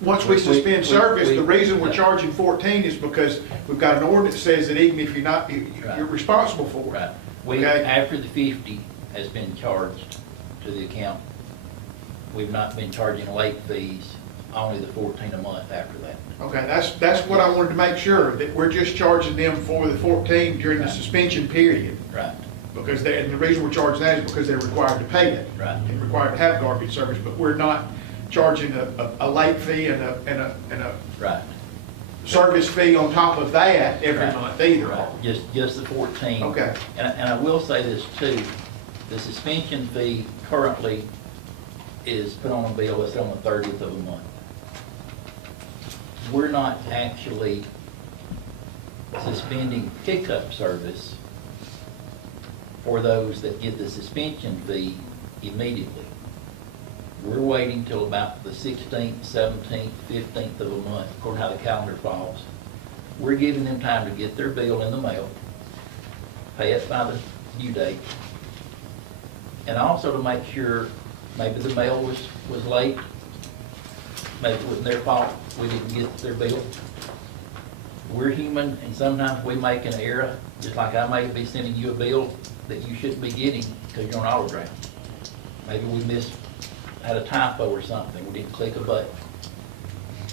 once we suspend service, the reason we're charging 14 is because we've got an ordinance that says that even if you're responsible for it. right, we, after the 50 has been charged to the account, we've not been charging late fees, only the 14 a month after that. Okay, that's what I wanted to make sure, that we're just charging them for the 14 during the suspension period. Right. Because and the reason we're charging that is because they're required to pay it. Right. And required to have garbage service, but we're not charging a late fee and a Right. service fee on top of that every Right. month either. Right. Just the 14. Okay. And I will say this too, the suspension fee currently is put on a bill, it's on the 30th of a month. We're not actually suspending pickup service for those that get the suspension fee immediately. We're waiting till about the 16th, 17th, 15th of a month, according to how the calendar falls. We're giving them time to get their bill in the mail, pay it by the due date, and also to make sure maybe the mail was late, maybe it wasn't their fault, we didn't get their bill. We're human, and sometimes we make an error, just like I may be sending you a bill that you shouldn't be getting because you're on auto draft. Maybe we had a typo or something, we didn't click a button.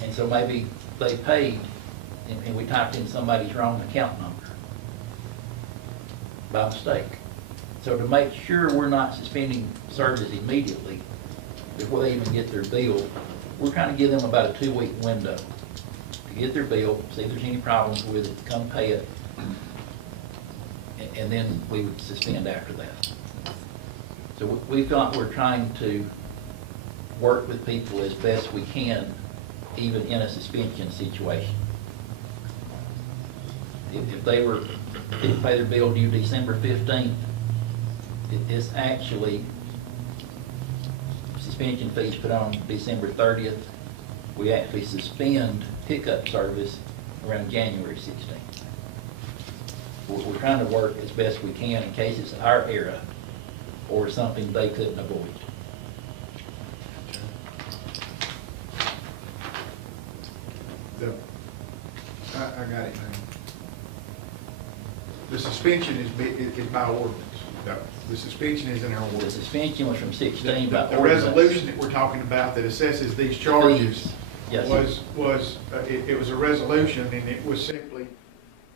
And so maybe they paid, and we typed in somebody's wrong account number by mistake. So to make sure we're not suspending service immediately before they even get their bill, we're kind of giving them about a 2-week window to get their bill, see if there's any problems with it, come pay it, and then we would suspend after that. So we feel like we're trying to work with people as best we can, even in a suspension situation. If they didn't pay their bill due December 15th, it's actually suspension fees put on December 30th. We actually suspend pickup service around January 16th. We're trying to work as best we can in case it's our error or something they couldn't avoid. I got it, man. The suspension is by ordinance. The suspension is in our The ordinance. suspension was from 16 by The ordinance. resolution that we're talking about that assesses these charges Yes. it was a resolution, and it was simply,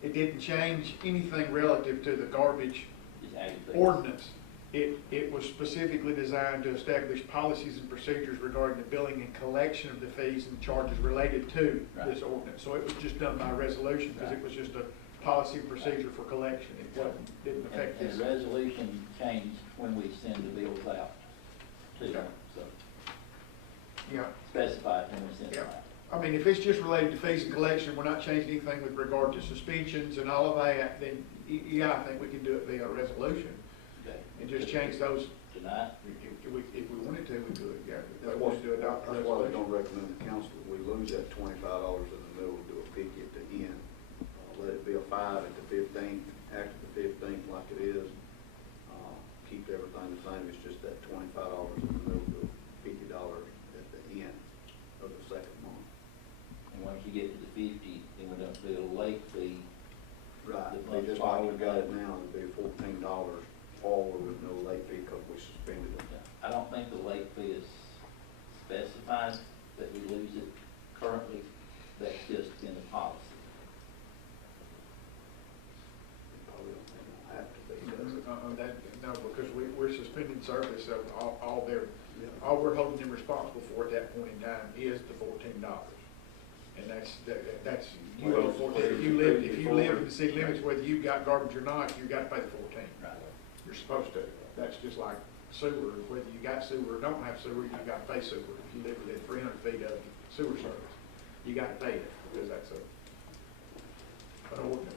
it didn't change anything relative to the garbage ordinance. It was specifically designed to establish policies and procedures regarding the billing and collection of the fees and charges related to this ordinance. So it was just done by resolution, because it was just a policy and procedure for collection. It didn't affect And this. the resolution changed when we send the bills out too, so Yeah. specified when we send them out. I mean, if it's just related to fees and collection, we're not changing anything with regard to suspensions and all of that, then yeah, I think we can do it via a resolution. Okay. And just change those. Tonight? If we wanted to, we could, yeah. That's why they don't recommend the council that we lose that $25 in the middle, do a 50 at the end. Let it be a 5 at the 15th, after the 15th like it is. Keep everything the same, it's just that $25 in the middle, do $50 at the end of the second month. And once you get to the 50, then we're going to do a late fee. Right, The they month just like we following got that. it now, it'd be $14 all with no late fee because we suspended it. I don't think the late fee is specified that we lose it currently. That's just in the policy. Probably don't have to be, does it? No, because we're suspending service, so all we're holding them responsible for at that point in time is the $14. And that's, you owe 14. If you live in the city limits, whether you've got garbage or not, you've got to pay the 14. Right. You're supposed to. That's just like sewer, whether you got sewer or don't have sewer, you've got to pay sewer. If you live within 300 feet of sewer service, you got to pay it, because that's an ordinance.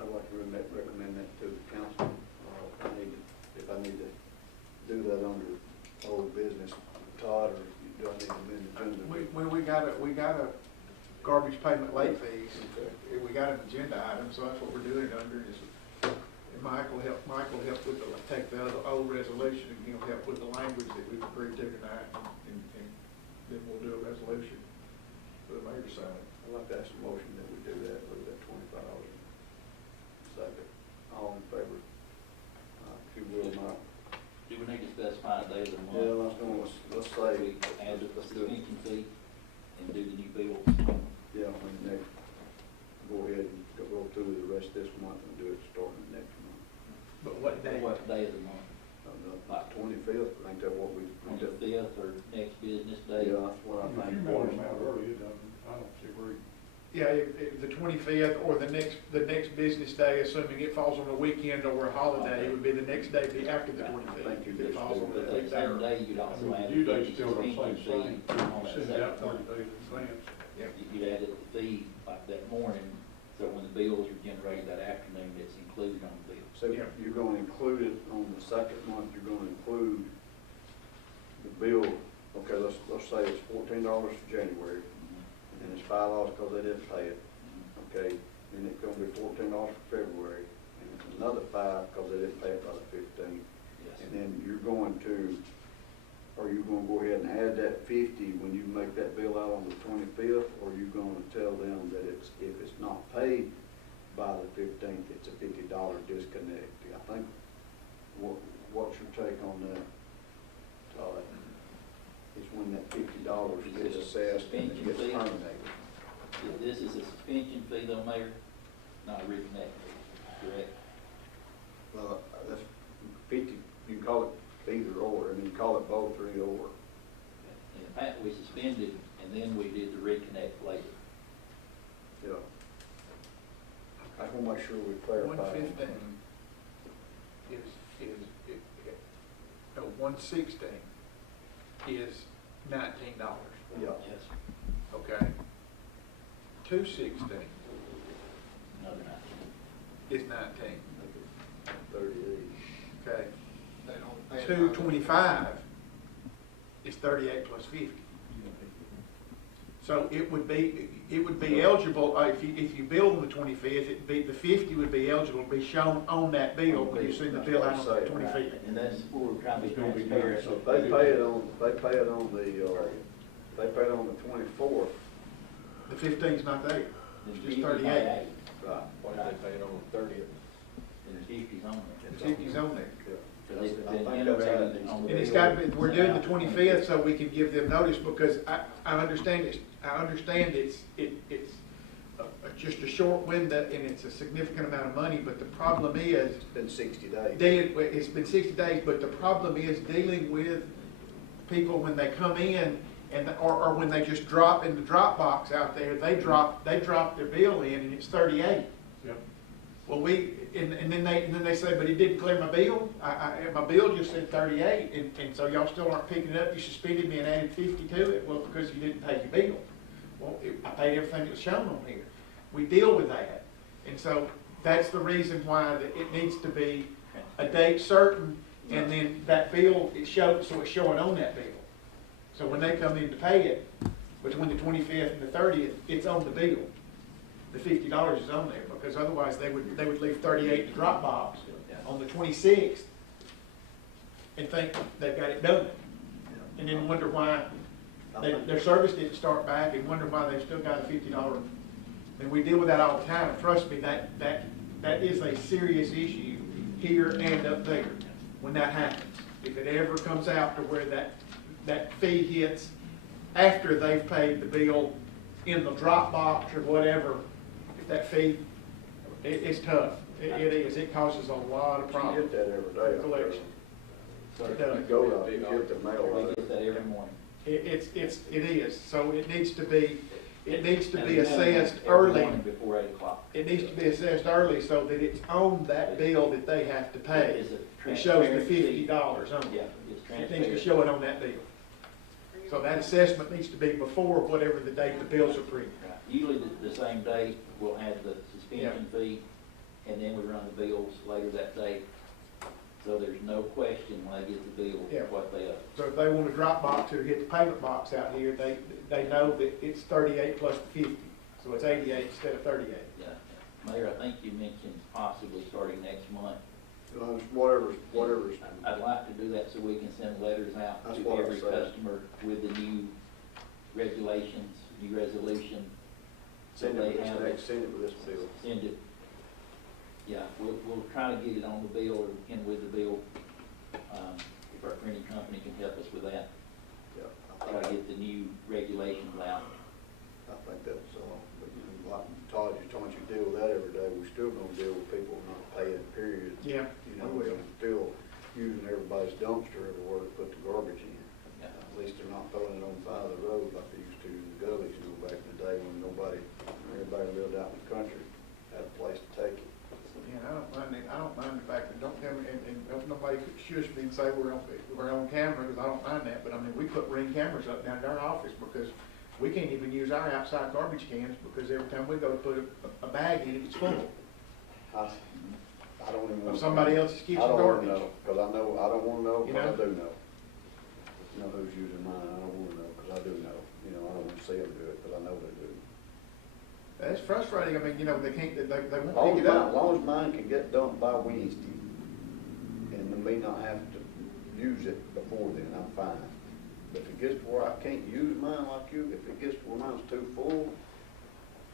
I'd like to recommend that to the council. If I need to do that under old business, Todd, or do I need to amend the agenda? We got a garbage payment late fees. We got an agenda item, so that's what we're doing it under. And Michael helped with take the old resolution, and he'll help with the language that we've agreed to tonight, and then we'll do a resolution for the mayor's sign. I'd like to ask a motion that we do that, with that $25. Second. All in favor? If you will, Mike. Do we need to specify a day of the month? Yeah, let's say. We add the suspension fee and do the new bills. Yeah, when next, go ahead and go through the rest of this month and do it Yeah, if the 25th or the next business day, assuming it falls on a weekend or a holiday, it would be the next day be after the 25th. If it falls on But a that same day, you'd also add Due the date's still the same suspension thing. fee on that Send it out second 30 month. days in advance. You'd add the fee like that morning, so when the bills are generated that afternoon, it's included on the bill. So you're gonna include it on the second month, you're gonna include the bill, okay, let's say it's $14 for January, and it's $5 because they didn't pay it, okay? And it's gonna be $14 for February, and it's another $5 because they didn't pay it by the 15th. Yes. And then you're going to, are you gonna go ahead and add that 50 when you make that bill out on the 25th? Or are you gonna tell them that if it's not paid by the 15th, it's a $50 disconnect? I think, what's your take on that, Todd? Is when that $50 gets assessed and it gets terminated. This is a suspension fee though, Mayor, not a reconnect fee, correct? Well, that's 50, you can call it either or, I mean, you call it both or either or. In the past, we suspended and then we did the reconnect later. Yeah. I just want to make sure we clarify. 115 no, 116 is $19. Yeah. Yes. Okay. 216 No, they're not. is 19. 38. Okay. They don't pay it. 225 is 38 plus 50. So it would be eligible, if you bill on the 25th, the 50 would be eligible to be shown on that bill when you send the bill out on the 25th. And that's where we're trying to be It's gonna be transparent. So if they pay it on, the 24th, The 15's not there. Then It's just 50 by 38. 8, right, Why did they pay it on the 30th? and the 50's on The there. 50's on there. yeah. Because it's I been think that's generated how on it the And it's bill. got to be, we're doing the 25th so we can give them notice, because I understand it's just a short window and it's a significant amount of money, but the problem is, It's been 60 days. it's been 60 days, but the problem is dealing with people when they come in or when they just drop in the drop box out there, they drop their bill in and it's 38. Yep. Well, and then they say, but it didn't clear my bill. My bill just said 38, and so y'all still aren't picking it up. You suspended me and added 50 to it. Well, because you didn't pay your bill. Well, I paid everything that was shown on here. We deal with that, and so that's the reason why it needs to be a date certain, and then that bill it's showing on that bill. So when they come in to pay it between the 25th and the 30th, it's on the bill. The $50 is on there, because otherwise they would leave 38 in the drop box on the 26th and think they've got it done, and then wonder why their service didn't start back, and wonder why they've still got a $50. And we deal with that all the time. And trust me, that is a serious issue here and up there when that happens. If it ever comes out to where that fee hits after they've paid the bill in the drop box or whatever, if that fee, it's tough. It is. It causes a lot of You problems. get that every day. Collection. It does. You go out, you get the mail We out. get that every morning. It is. So it needs to be And we assessed have it every early. morning before 8 o'clock. It needs to be assessed early so that it's on that bill that they have to pay. It's a It shows the transparency. $50 on Yeah, it. it's It needs to transparent. show it on that bill. So that assessment needs to be before whatever the date the bills are printed. Right. Usually the same day, we'll add the suspension fee, and then we run the bills later that day. So there's no question when they get the bill, Yeah. what they owe. So if they want a drop box or hit the payment box out here, they know that it's 38 plus the 50. So it's 88 instead of 38. Yeah. Mayor, I think you mentioned possibly starting next month. Whatever's. I'd like to do that so we can send letters out That's to what I every said. customer with the new regulations, new resolution. So Send they it have with this bill. Send it. Yeah, we'll try to get it on the bill or and with the bill, if our printing company can help us with that. Yeah. Try to get the new regulations out. I think that's, but you know, like Todd, you told us you deal with that every day, we're still gonna deal with people not paying, period. Yeah. You know, we're still using everybody's dumpster everywhere to put the garbage in. Yeah. At least they're not throwing it on the side of the road like they used to in the gullies, you know, back in the day when everybody shush me and say we're on camera, because I don't mind that, but I mean, we put Ring cameras up down at our office because we can't even use our outside garbage cans because every time we go to put a bag in it, it's full. I don't even want. Of somebody else's kitchen I don't garbage. wanna know, because I know, I don't wanna know, You but I know? do know. You know who's using mine, I don't wanna know, because I do know. You know, I don't wanna see them do it, because I know they do. That's frustrating. I mean, you know, they can't, they As won't long pick as it mine, as up. long as mine can get dumped by Wednesday, and me not have to use it before then, I'm fine. But if it gets to where I can't use mine like you, if it gets to where mine's too full,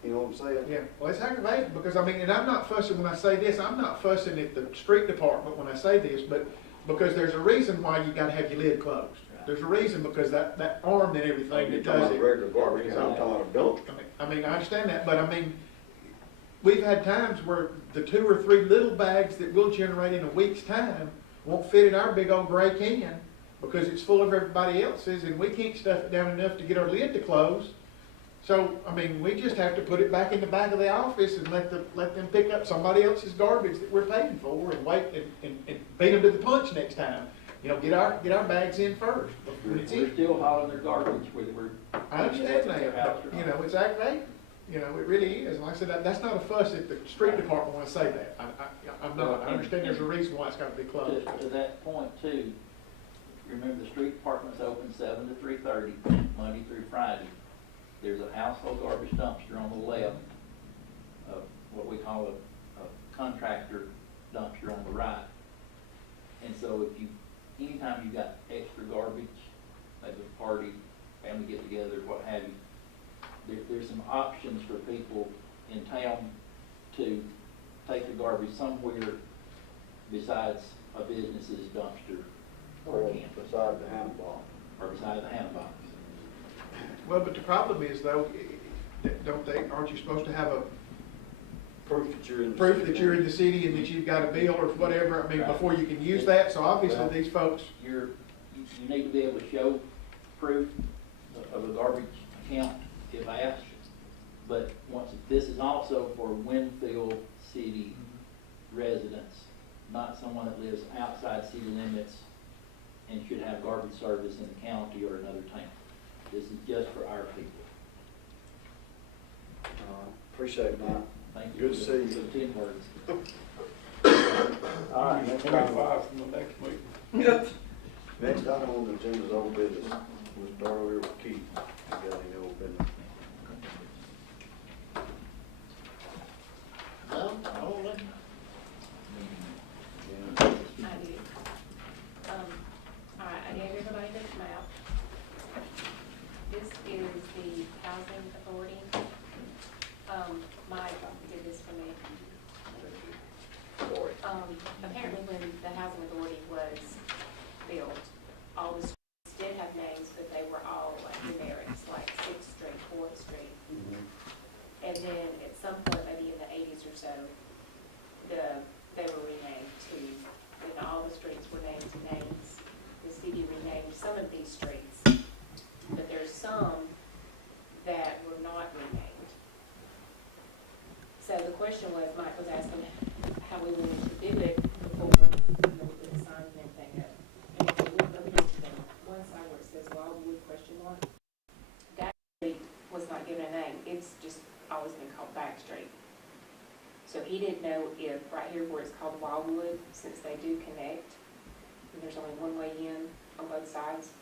you know what I'm saying? Yeah, well, it's aggravating because, I mean, and I'm not fussing when I say this, I'm not fussing at the street department when I say this, but because there's a reason why you gotta have your lid closed. There's a reason, because that arm and everything You're that talking does about it. regular garbage, I'm talking about dumpster. I mean, I understand that, but I mean, we've had times where the 2 or 3 little bags that we'll generate in a week's time won't fit in our big old gray can because it's full of everybody else's, and we can't stuff it down enough to get our lid to close. So, I mean, we just have to put it back in the back of the office and let them pick up somebody else's garbage that we're paying for and wait and beat them to the punch next time. You know, get our bags in first. When it's We're in. still hauling their garbage, whether we're. I understand their house that, or but, you not. know, it's aggravating. You know, it really is. And like I said, that's not a fuss at the street department when I say that. I'm not. I understand there's a reason why it's got to be closed. To that point too, remember the street department's open 7 to 3:30, Monday through Friday. There's a household garbage dumpster on the left, what we call a contractor dumpster on the right. And so if you, anytime you got extra garbage, maybe a party, family get together, what have you, there's some options for people in town to take the garbage somewhere besides a business's dumpster or camp. Beside the handball. Or beside the handbox. Well, but the problem is though, aren't you supposed to have a Proof that you're in the proof city. that you're in the city and that you've got a bill or whatever, I mean, before you can use that? So obviously Well, these folks, You need to be able to show proof of a garbage account if asked. But this is also for Winfield city residents, not someone that lives outside city limits and should have garbage service in the county or another town. This is just for our people. Appreciate it, Mike. Thank you. Good to see you. For the 10 words. All right, next item. 25 from the next meeting. Next item on the agenda is old business. We'll start over here with Keith. You got any old business? I do. All right, I gave everybody this map. This is the housing authority. Mike did this for me. Apparently when the housing authority was built, all the streets did have names, but they were all like numerics, like 6th Street, 4th Street. And then at some point, maybe in the 80s or so, they were renamed to, and all the streets were named to names. The city renamed some of these streets, but there's some that were not renamed. So the question was, Mike was asking how we wanted to do it before we put the signs and everything up. And if we look up into the one side where it says Wildwood ? That street was not given a name. It's just always been called Back Street. So he didn't know if right here where it's called Wildwood, since they do connect, and there's only one way in on both sides,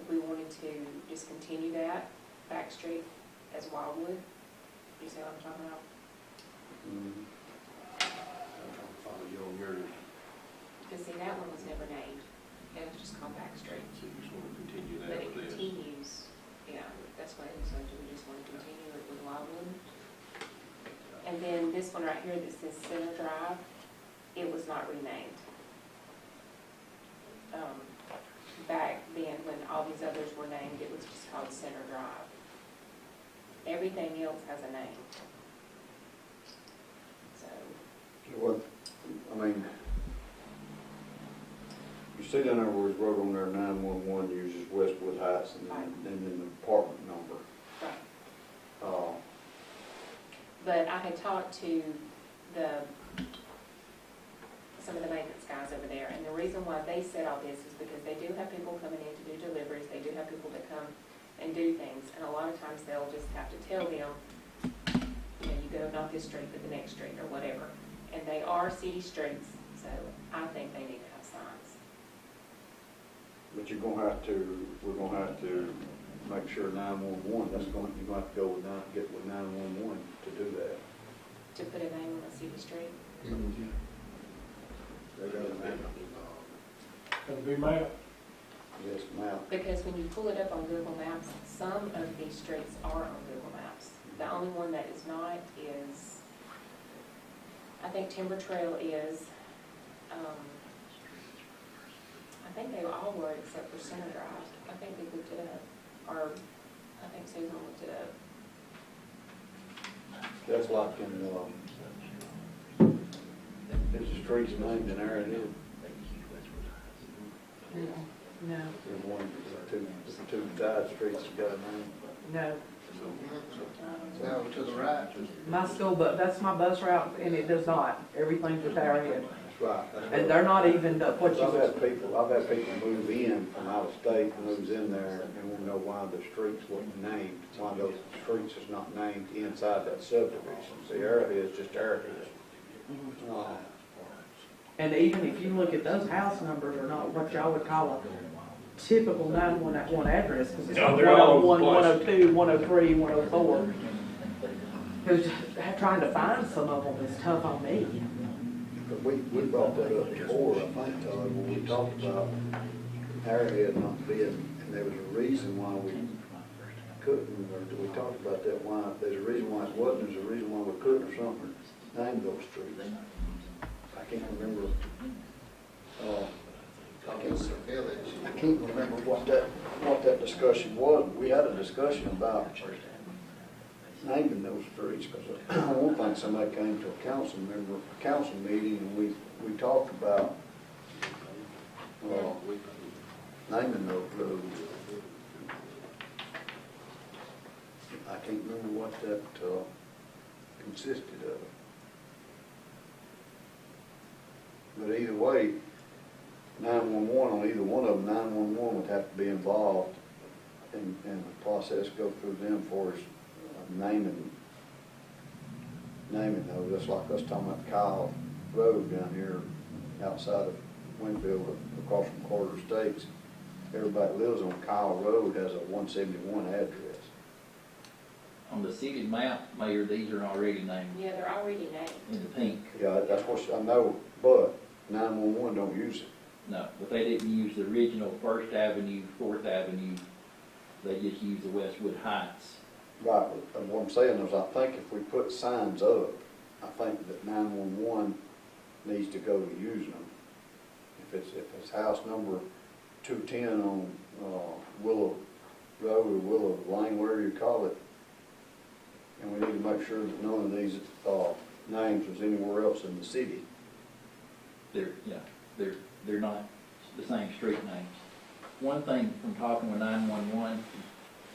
if we wanted to just continue that Back Street as Wildwood. You see what I'm talking about? Mm-hmm. Follow you on your, Because see, that one was never named. It was just called Back Street. So you just want to continue But that it with this? continues, yeah, that's what it was, so we just want to continue it with Wildwood. And then this one right here that says Center Drive, it was not renamed. Back then, when all these others were named, it was just called Center Drive. Everything else has a name. So, what, I mean, you see down there where it's wrote on there 911 uses Westwood Heights and then the apartment number. right. But I had talked to the some of the maintenance guys over there. And the reason why they said all this is because they do have people coming in to do deliveries. They do have people that come and do things. And a lot of times they'll just have to tell them, you know, you go not this street, but the next street or whatever. And they are city streets, so I think they need to have signs. But you're gonna have to, we're gonna have to make sure 911, you're gonna have to go with get with 911 to do that. To put a name on a city street. They got a map. It'll be map. Yes, map. Because when you pull it up on Google Maps, some of these streets are on Google Maps. The only one that is not is, I think Timber Trail is, I think they all were except for Center Drive. I think they looked it up, or I think Susan looked it up. That's like in, is the streets named in Arrowhead? No, There's one, two side streets that got a name. no. Now to the right. My school, but that's my bus route, and it does not. Everything's just Arrowhead. That's right. And they're not even what you. I've had people move in from out of state, moves in there, and want to know why the streets wasn't named, why those streets is not named inside that subdivision. See, Arrowhead is just Arrowhead. And even if you look at those house numbers are not what y'all would call a typical 911 address, because it's No, like they're all 101, over the place. 102, 103, 104. Because trying to find some of them is tough on me. But we brought that up before, I think, Todd, when we talked about Arrowhead not being, and there was a reason why we couldn't, or we talked about that, why, there's a reason why it wasn't, there's a reason why we couldn't or something, name those streets. I can't remember, I can't remember what that discussion was. We had a discussion about naming those streets, because I don't think somebody came to a council meeting, and we talked about naming those roads. I can't remember what that consisted of. But either way, 911 on either one of them, 911 would have to be involved and the process go through them for us naming those. That's like us talking about Kyle Road down here outside of Winfield, across from Quarter Estates. Everybody that lives on Kyle Road has a 171 address. On the city map, Mayor, these are already named Yeah, they're already named. in the pink. Yeah, that's what I know, but 911 don't use it. No, but they didn't use the original First Avenue, Fourth Avenue. They just used the Westwood Heights. Right, and what I'm saying is I think if we put signs up, I think that 911 needs to go to using them. If it's house number 210 on Willow Road or Willow Lane, whatever you call it, and we need to make sure that none of these names was anywhere else in the city. They're not the same street names. One thing from talking with 911,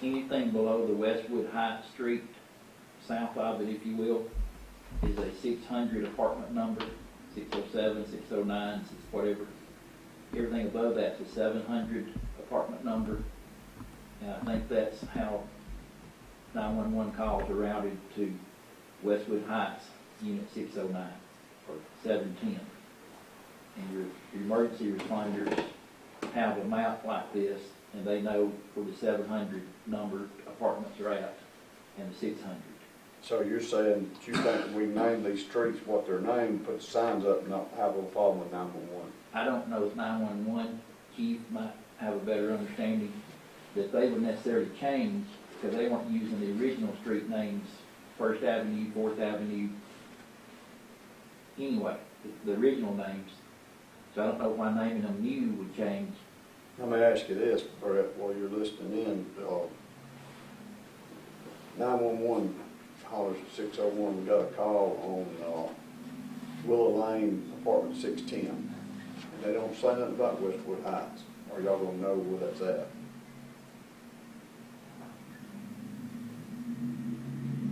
anything below the Westwood Heights Street, south of it, if you will, is a 600 apartment number, 607, 609, whatever. Everything above that's a 700 apartment number. And I think that's how 911 calls are routed to Westwood Heights, Unit 609, or 710. And your emergency responders have a map like this, and they know where the 700 numbered apartments are at, and the 600. So you're saying that you think we name these streets what they're named, put signs up, and not have a problem with 911? I don't know if 911, Keith might have a better understanding that they would necessarily change, because they weren't using the original street names, First Avenue, Fourth Avenue, anyway, the original names. So I don't know why naming them new would change. Let me ask you this, Brett, while you're listening in. 911 hollers at 601, we got a call on Willow Lane, apartment 610. And they don't say nothing about Westwood Heights. Are y'all gonna know where that's at?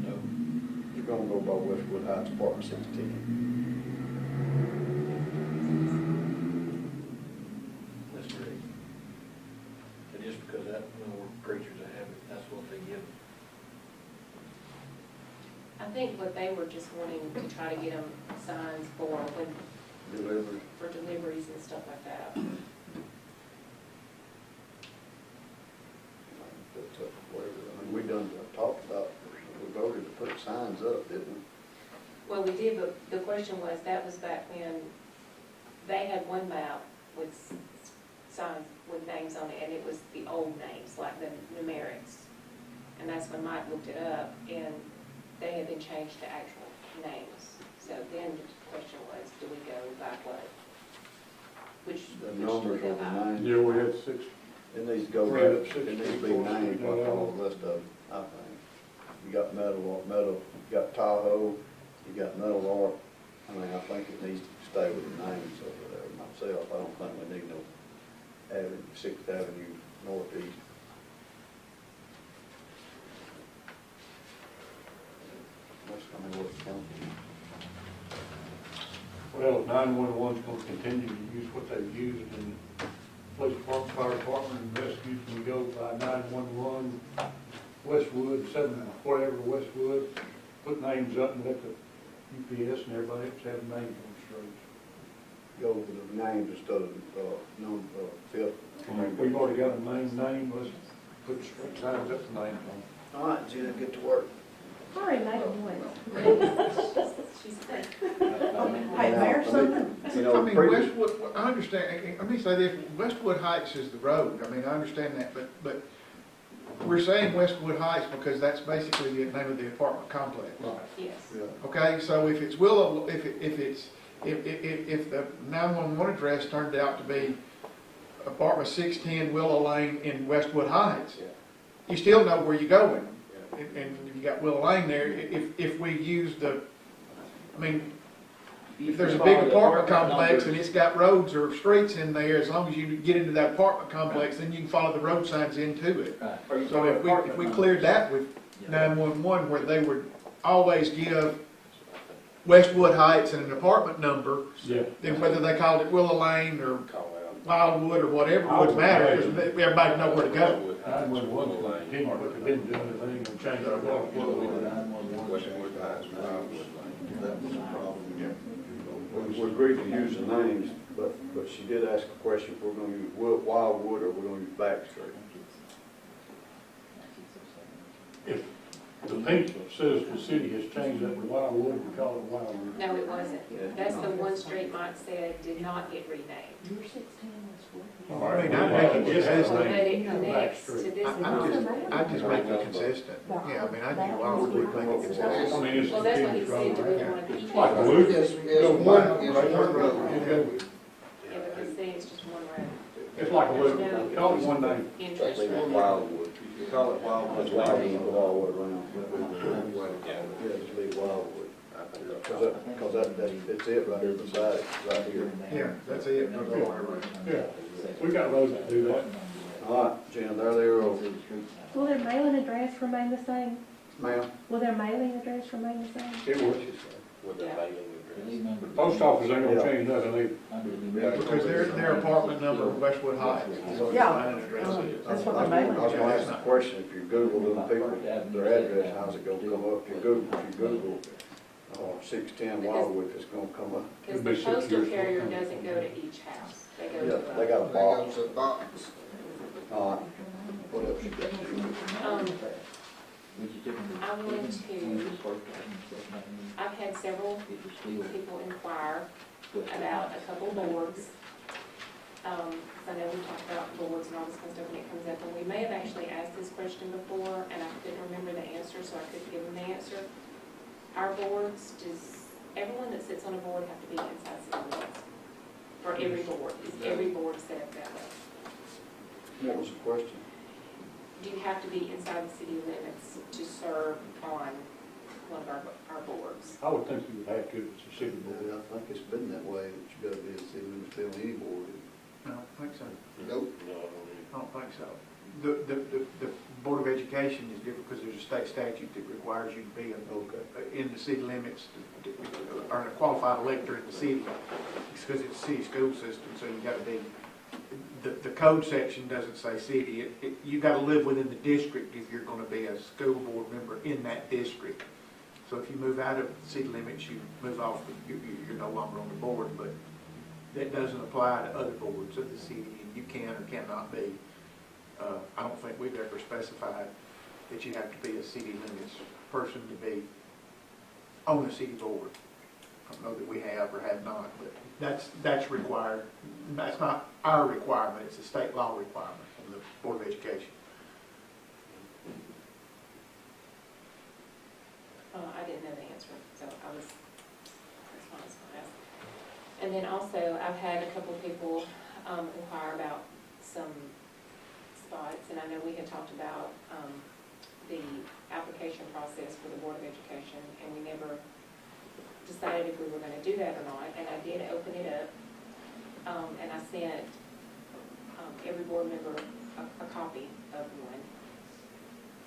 No. You're gonna go by Westwood Heights, apartment 610. I think what they were just wanting to try to get them signs for when, Delivery. for deliveries and stuff like that. But, whatever, I mean, we done talked about, we voted to put signs up, didn't we? Well, we did, but the question was, that was back when they had one map with signs with names on it, and it was the old names, like the numerics. And that's when Mike looked it up, and they had been changed to actual names. So then the question was, do we go by what? Which The do we numbers go on the by? names. Yeah, we had 6. It needs to go Yeah, back, it needs to be named like all the rest of them, I think. You got metal, you got Tahoe, you got metal art. I mean, I think it needs to stay with the names over there myself. I don't think we need no Avenue, 6th Avenue Northeast. That's, I mean, what's counting. Well, 911's gonna continue to use what they've used in police department, fire department, and rescue. Can go by 911, Westwood, 7, whatever, Westwood, put names up and let the UPS and everybody else have names on the streets. Go with the names instead of, fifth. We've already got a name, let's put street signs up to names on. All right, Jen, get to work. I already made them once. She's sick. Hey, Mayor, something, I mean, Westwood, I understand, let me say this, Westwood Heights is the road, I mean, I understand that, but we're saying Westwood Heights because that's basically the name of the apartment complex. Yes. Okay, so if it's Willow, if the 911 address turned out to be apartment 610 Willow Lane in Westwood Heights, you still know where you're going. And you got Willow Lane there, if we use the, I mean, if there's a big apartment complex and it's got roads or streets in there, as long as you get into that apartment complex, then you can follow the road signs into it. So if we cleared that with 911, where they would always give Westwood Heights and an apartment number, then whether they called it Willow Lane or Wildwood or whatever, it wouldn't matter, because everybody know where to go. 911's gonna continue, but they didn't do anything and change our law. That was a problem. We agreed to use the names, but she did ask a question, if we're gonna use Wildwood or we're gonna use Backstreet. If the pink says the city has changed that with Wildwood, we call it Wildwood. No, it wasn't. That's the one street Mike said did not get renamed. I mean, I think it just has But names. it connects to this. I just make it consistent. Yeah, I mean, I think Wildwood would make it consistent. I mean, it's. Well, that's what he said, do we want to keep it? Like a loop. It's Go one, one, it's right, one road. you go. Yeah, because see, it's just one road. It's like a loop, call it one name. Interest. Wildwood. You call it Wildwood. It's Wildwood all the way around. Yeah, just leave Wildwood. Because that's it right here beside it, right here. Yeah, that's it. Yeah, we got roads to do that. All right, Jen, there they are. Will their mailing address remain the same? Ma'am? Will their mailing address remain the same? It was. With the mailing address. The post office ain't gonna change nothing either. Because their apartment number, Westwood Heights. Yeah. That's what they're mailing. I was gonna ask the question, if you Google them people, their address, how's it gonna come up? If you Google 610 Wildwood, it's gonna come up. Because the postal carrier doesn't go to each house. They go Yeah, to. they got a They box. got a box. All right. What else you got? I went to, I've had several people inquire about a couple boards. I know we talked about boards and all this kind of stuff when it comes up, and we may have actually asked this question before, and I couldn't remember the answer, so I couldn't give them the answer. Our boards, does everyone that sits on a board have to be inside city limits? For every board, is every board set up that way? What was the question? Do you have to be inside the city limits to serve on one of our boards? I would think you would have to, if it's a city board. I think it's been that way, that you gotta be a city limits on any board. I don't think so. Nope. I don't think so. The Board of Education is different because there's a state statute that requires you to be in the city limits, or a qualified elector in the city. It's because it's a city school system, so you got to be, the code section doesn't say city. You got to live within the district if you're going to be a school board member in that district. So if you move out of city limits, you move off, you're no longer on the board, but that doesn't apply to other boards of the city, and you can or cannot be. I don't think we've ever specified that you have to be a city limits person to be on a city board. I don't know that we have or have not, but that's required. That's not our requirement, it's a state law requirement of the Board of Education. I didn't know the answer, so that's why I was going to ask. And then also, I've had a couple people inquire about some spots, and I know we had talked about the application process for the Board of Education, and we never decided if we were going to do that or not, and I did open it up, and I sent every board member a copy of one,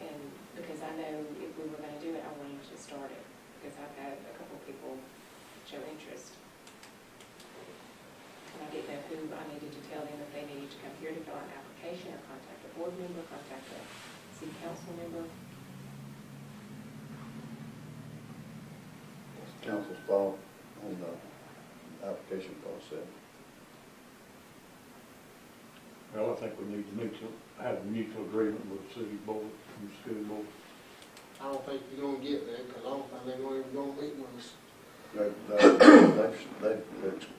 and because I know if we were going to do it, I wanted to start it, because I've had a couple people show interest. And I didn't know who I needed to tell them if they needed to come here to fill out an application, or contact a board member, contact a city council member. What's the council's thought on the application process? Well, I think we need to have a mutual agreement with the city board and the school board. I don't think you're gonna get that, because I don't think they're gonna meet with us.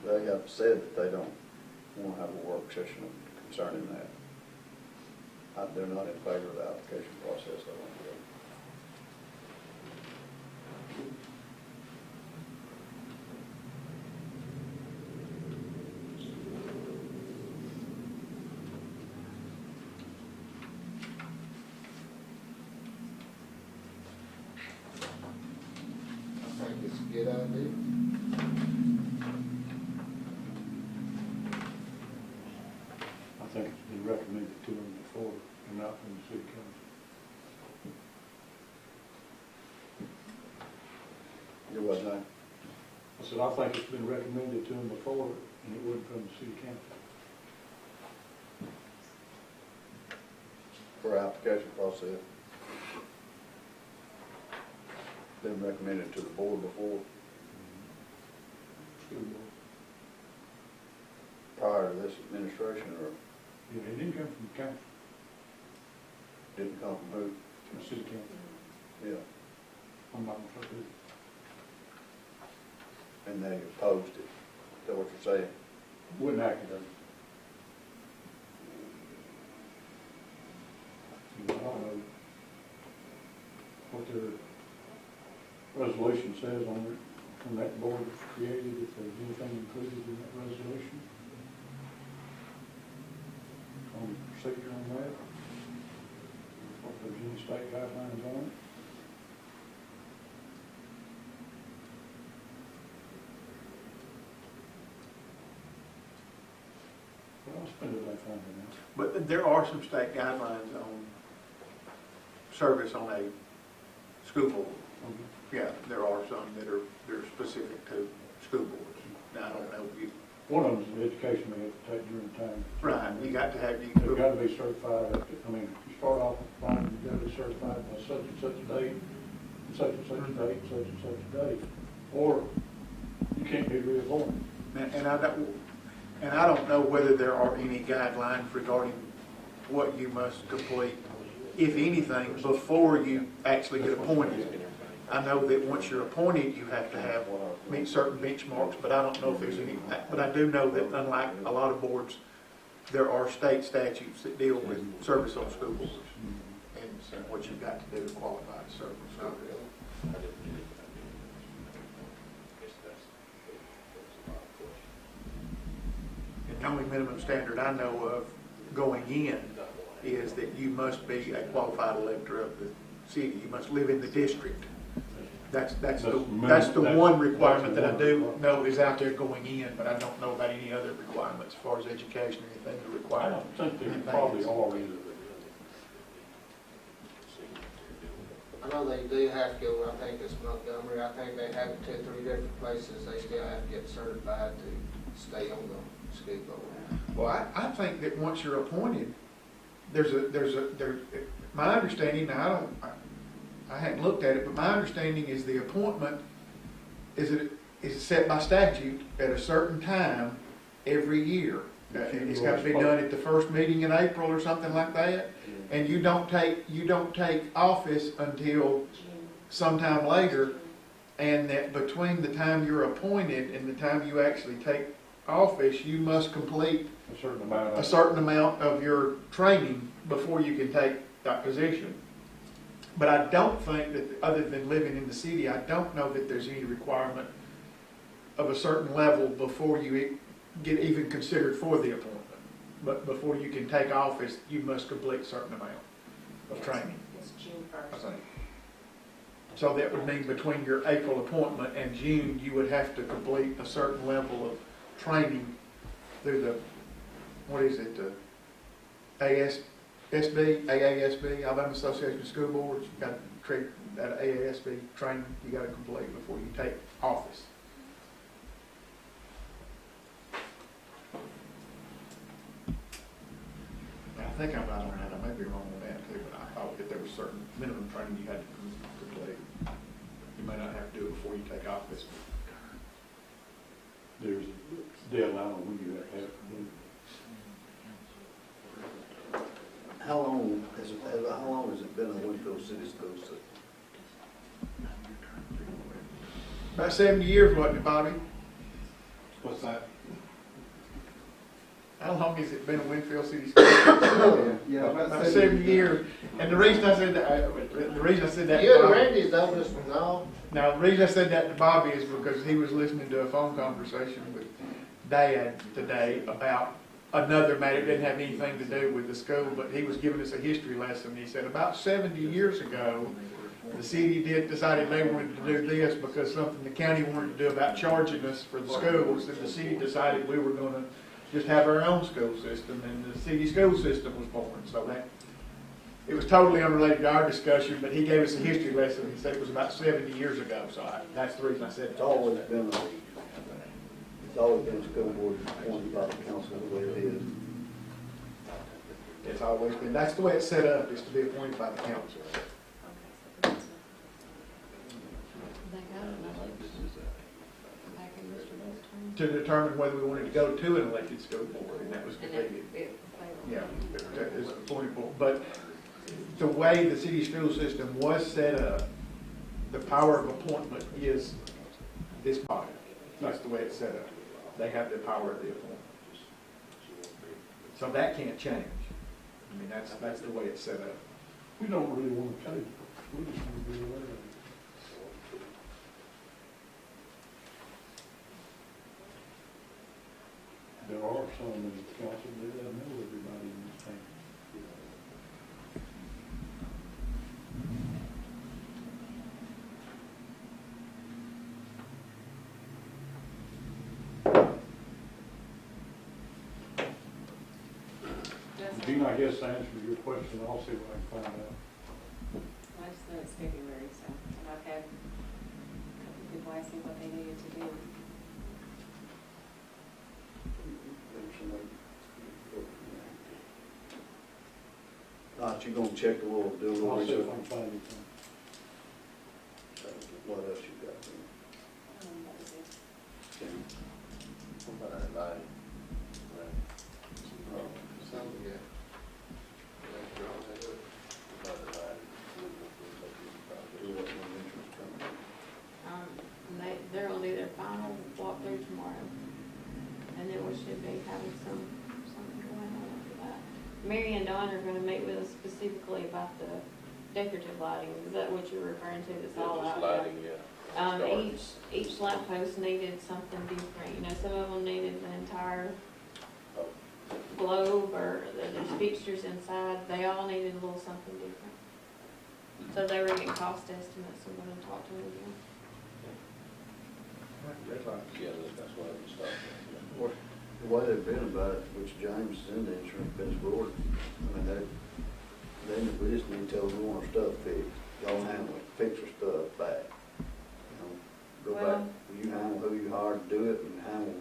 They have said that they don't want to have a work session concerning that. They're not in favor of the application process, I don't believe. I think it's a good idea. I think it's been recommended to them before, and not from the city council. You what, Jane? I said, I think it's been recommended to them before, and it wasn't from the city council. For application process. Been recommended to the board before, School board. prior to this administration, or Yeah, it didn't come from the council, didn't come from who? from the city council. Yeah, I'm not going to say and they opposed it. Is that what you're saying? Wouldn't act it up. I don't know what their resolution says on it, when that board was created, if there's anything included in that resolution. On the procedure on that. If there's any state guidelines on it. Well, I'll spend a day finding out. But there are some state guidelines on service on a school board. Yeah, there are some that are specific to school boards. Now, I don't know if you. One of them is the education they have to take during time. Right, you got to have. They've got to be certified. I mean, you start off with finding you've got to be certified by such and such a date, and such and such a date, and such and such a date, or you can't be reappointed. And I don't know whether there are any guidelines regarding what you must complete, if anything, before you actually get appointed. I know that once you're appointed, you have to meet certain benchmarks, but I don't know if there's any. But I do know that unlike a lot of boards, there are state statutes that deal with service on school boards and what you've got to do to qualify to serve on school board. And the only minimum standard I know of going in is that you must be a qualified elector of the city. You must live in the district. That's the one requirement that I do know is out there going in, but I don't know about any other requirements as far as education or anything that require. I don't think they probably are either. I know they do have to go, I think it's Montgomery, I think they have it 2 or 3 different places, they still have to get certified to stay on the school board. Well, I think that once you're appointed, my understanding, now I hadn't looked at it, but my understanding is the appointment is set by statute at a certain time every year. It's got to be done at the first meeting in April or something like that, and you don't take office until sometime later, and that between the time you're appointed and the time you actually take office, you must complete a certain amount of your training before you can take that position. But I don't think that, other than living in the city, I don't know that there's any requirement of a certain level before you get even considered for the appointment. But before you can take office, you must complete a certain amount of training. It's June I 1st. think. So that would mean between your April appointment and June, you would have to complete a certain level of training through the, what is it, AASB, Alabama Association of School Boards. You've got to treat that AASB training you got to complete before you take office. I think I'm right on that. I may be wrong on that too, but I thought that there was certain minimum training you had to complete. You may not have to do it before you take office. There's a deadline on when you have to do it. How long has it been a Winfield City School System? About 70 years, wasn't it, Bobby? What's that? How long has it been a Winfield City School System? Yeah, about 70 years. And the reason I said that, You to and Bobby, Randy's the oldest one, no? now the reason I said that to Bobby is because he was listening to a phone conversation with Dad today about another matter. It didn't have anything to do with the school, but he was giving us a history lesson. He said about 70 years ago, the city decided they wanted to do this because something the county wanted to do about charging us for the schools, and the city decided we were going to just have our own school system, and the city school system was born. So that, it was totally unrelated to our discussion, but he gave us a history lesson. He said it was about 70 years ago, so that's the reason I said It's always been school board appointed by the council the way it is. It's always been, that's the way it's set up, is to be appointed by the council. To determine whether we wanted to go to an elected school board, and that was completed. Yeah, that is appointed board. But the way the city school system was set up, the power of appointment is this body. That's the way it's set up. They have the power of the appointment. So that can't change. I mean, that's the way it's set up. We don't really want to change it. We just want to be aware of it. There are some in the council that doesn't know everybody in this town. Gene, I guess to answer your question, I'll see what I can find out. I just know it's February, so I've had a couple of people ask me what they needed to do. You're gonna check the little, do a little I'll see if research. I can find anything. What else you got there? What about that lighting? They're gonna do their final walkthrough tomorrow, and then we should be having something going on after that. Mary and Dawn are gonna meet with us specifically about the decorative lighting. Is that what you're referring to, that's all out there? Lighting, yeah. Each lamp post needed something different, you know, some of them needed the entire globe, or there's fixtures inside, they all needed a little something different. So they were getting cost estimates, so we're gonna talk to them again. Yeah, that's what I was talking The way they've been about it, which James is in the insurance business board, I mean, we just need to tell them we want our stuff fixed. Y'all handle it, fix your stuff back. You know, go back, you handle who you hired to do it, and handle,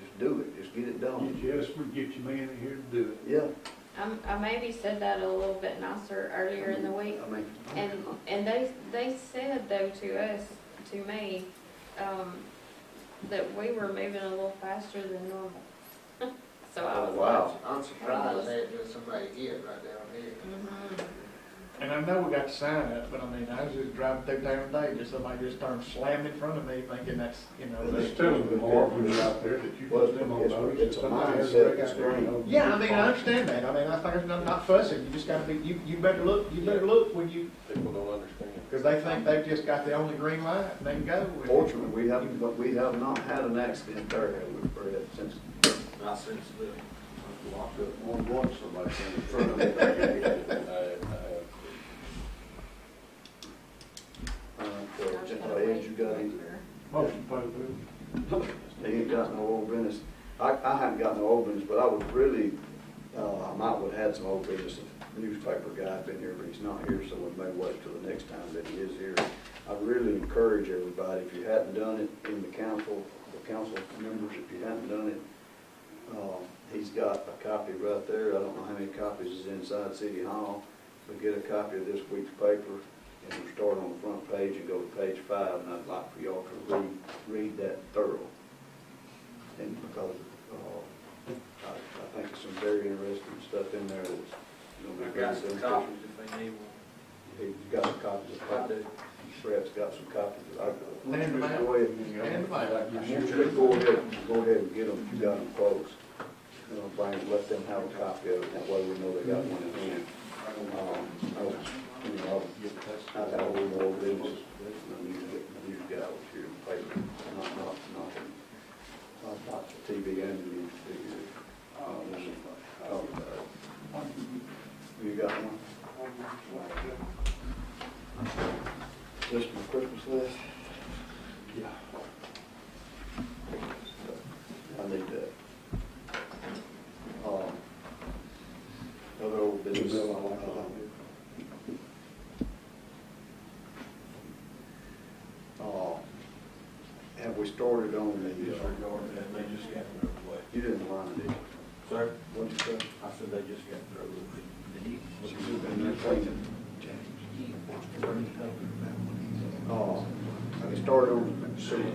just do it, just get it done. Get your estimate, get your man in here to do it. Yeah, I maybe said that a little bit nicer earlier in the week. And they said though to us, to me, that we were moving a little faster than normal. So I was Wow. I'm surprised that there's somebody hit right down here. And I know we got the sign up, but I mean, I was just driving through town today, just somebody just turned slammed in front of me, thinking that's, you know. There's two of them out there that you put them on those. It's a mindset, it's green. Yeah, I mean, I understand that. I mean, I think it's not fussing. You just gotta be, you better look when you, People don't understand. because they think they've just got the only green light and they can go. Fortunately, we have not had an accident there with Brad since. Not since the. Locked up once, somebody came in front of me. Ed, you got any? Motion to pay He ain't got no old business. I haven't got no old business, but I would really, I might would have had some old business. The newspaper guy's been here, but he's not here, so we may wait till the next time that he is here. I really encourage everybody, if you hadn't done it in the council members, if you hadn't done it, he's got a copy right there. I don't know how many copies is inside City Hall, but get a copy of this week's paper, and we'll start on the front page and go to page 5, and I'd like for y'all to read that thorough. And because I think there's some very interesting stuff in there that's going to be very beneficial. Got some copies if they need one. He's got some copies of the paper. Brad's got some copies. Hand them out. Go ahead. Hand them out. Go ahead and get them if you got them close. Let them have a copy of it, that way we know they got one in hand. I've had a little more business, I need to get the news guy over here in the paper, not the TV and the news figure. You got one? This is my Christmas list? Yeah. I need that. Other old business. Have we started on the, They just got through the way. you didn't line it, did you? Sir? What'd you say? I said they just got through Have we started on the city?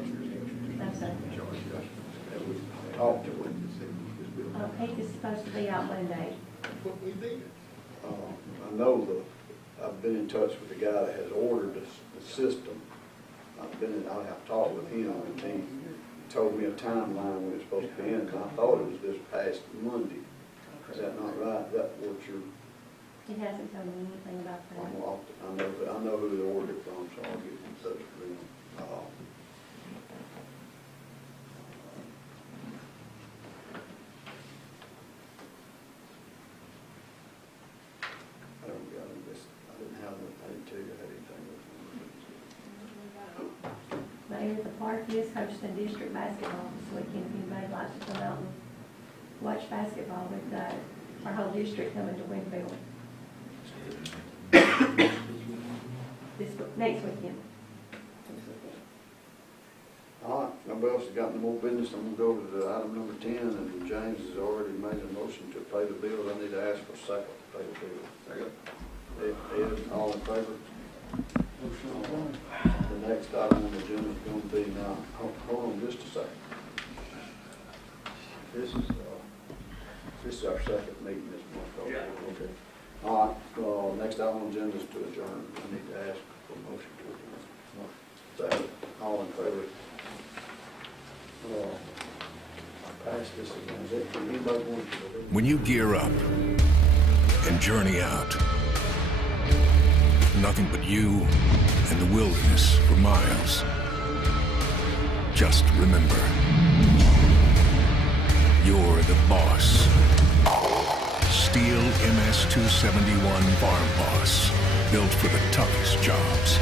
That's it. Talked to it. Pete is supposed to be out Monday. I know I've been in touch with the guy that has ordered the system. I've talked with him, and he told me a timeline when it's supposed to be in, and I thought it was this past Monday. Is that not right? Is that what you're? He hasn't told me anything about that. I know who they ordered it from, so I'll get in touch with them. I don't got this. I didn't have anything to you. I had anything with Mayor, the park is hosting district basketball this weekend. If anybody likes to come out and watch basketball, we've got our whole district coming to Winfield. Next weekend. All right, nobody else has got any more business, I'm gonna go to item number 10, and James has already made a motion to pay the bills. I need to ask for a second to pay the bill. Second. Ed, all in favor? The next item on the agenda is gonna be now, hold on just a second. This is our second meeting this month. Yeah. Okay. All right, next item on the agenda is to adjourn. I need to ask for a motion to adjourn. Second, all in favor? I passed this again. Is it, anybody want to? When you gear up and journey out, nothing but you and the wilderness for miles. Just remember, you're the boss. Steel MS-271 Farm Boss, built for the toughest jobs.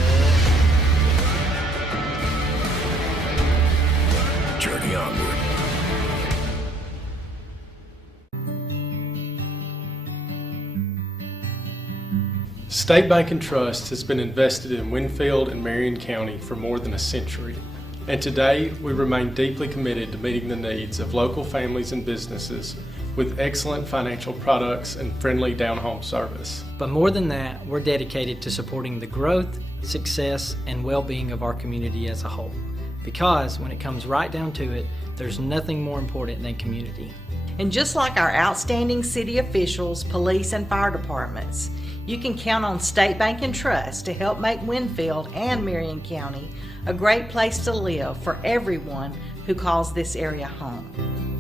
Journey onward. State Bank and Trust has been invested in Winfield and Marion County for more than a century, and today we remain deeply committed to meeting the needs of local families and businesses with excellent financial products and friendly down-home service. But more than that, we're dedicated to supporting the growth, success, and well-being of our community as a whole. Because when it comes right down to it, there's nothing more important than community. And just like our outstanding city officials, police, and fire departments, you can count on State Bank and Trust to help make Winfield and Marion County a great place to live for everyone who calls this area home.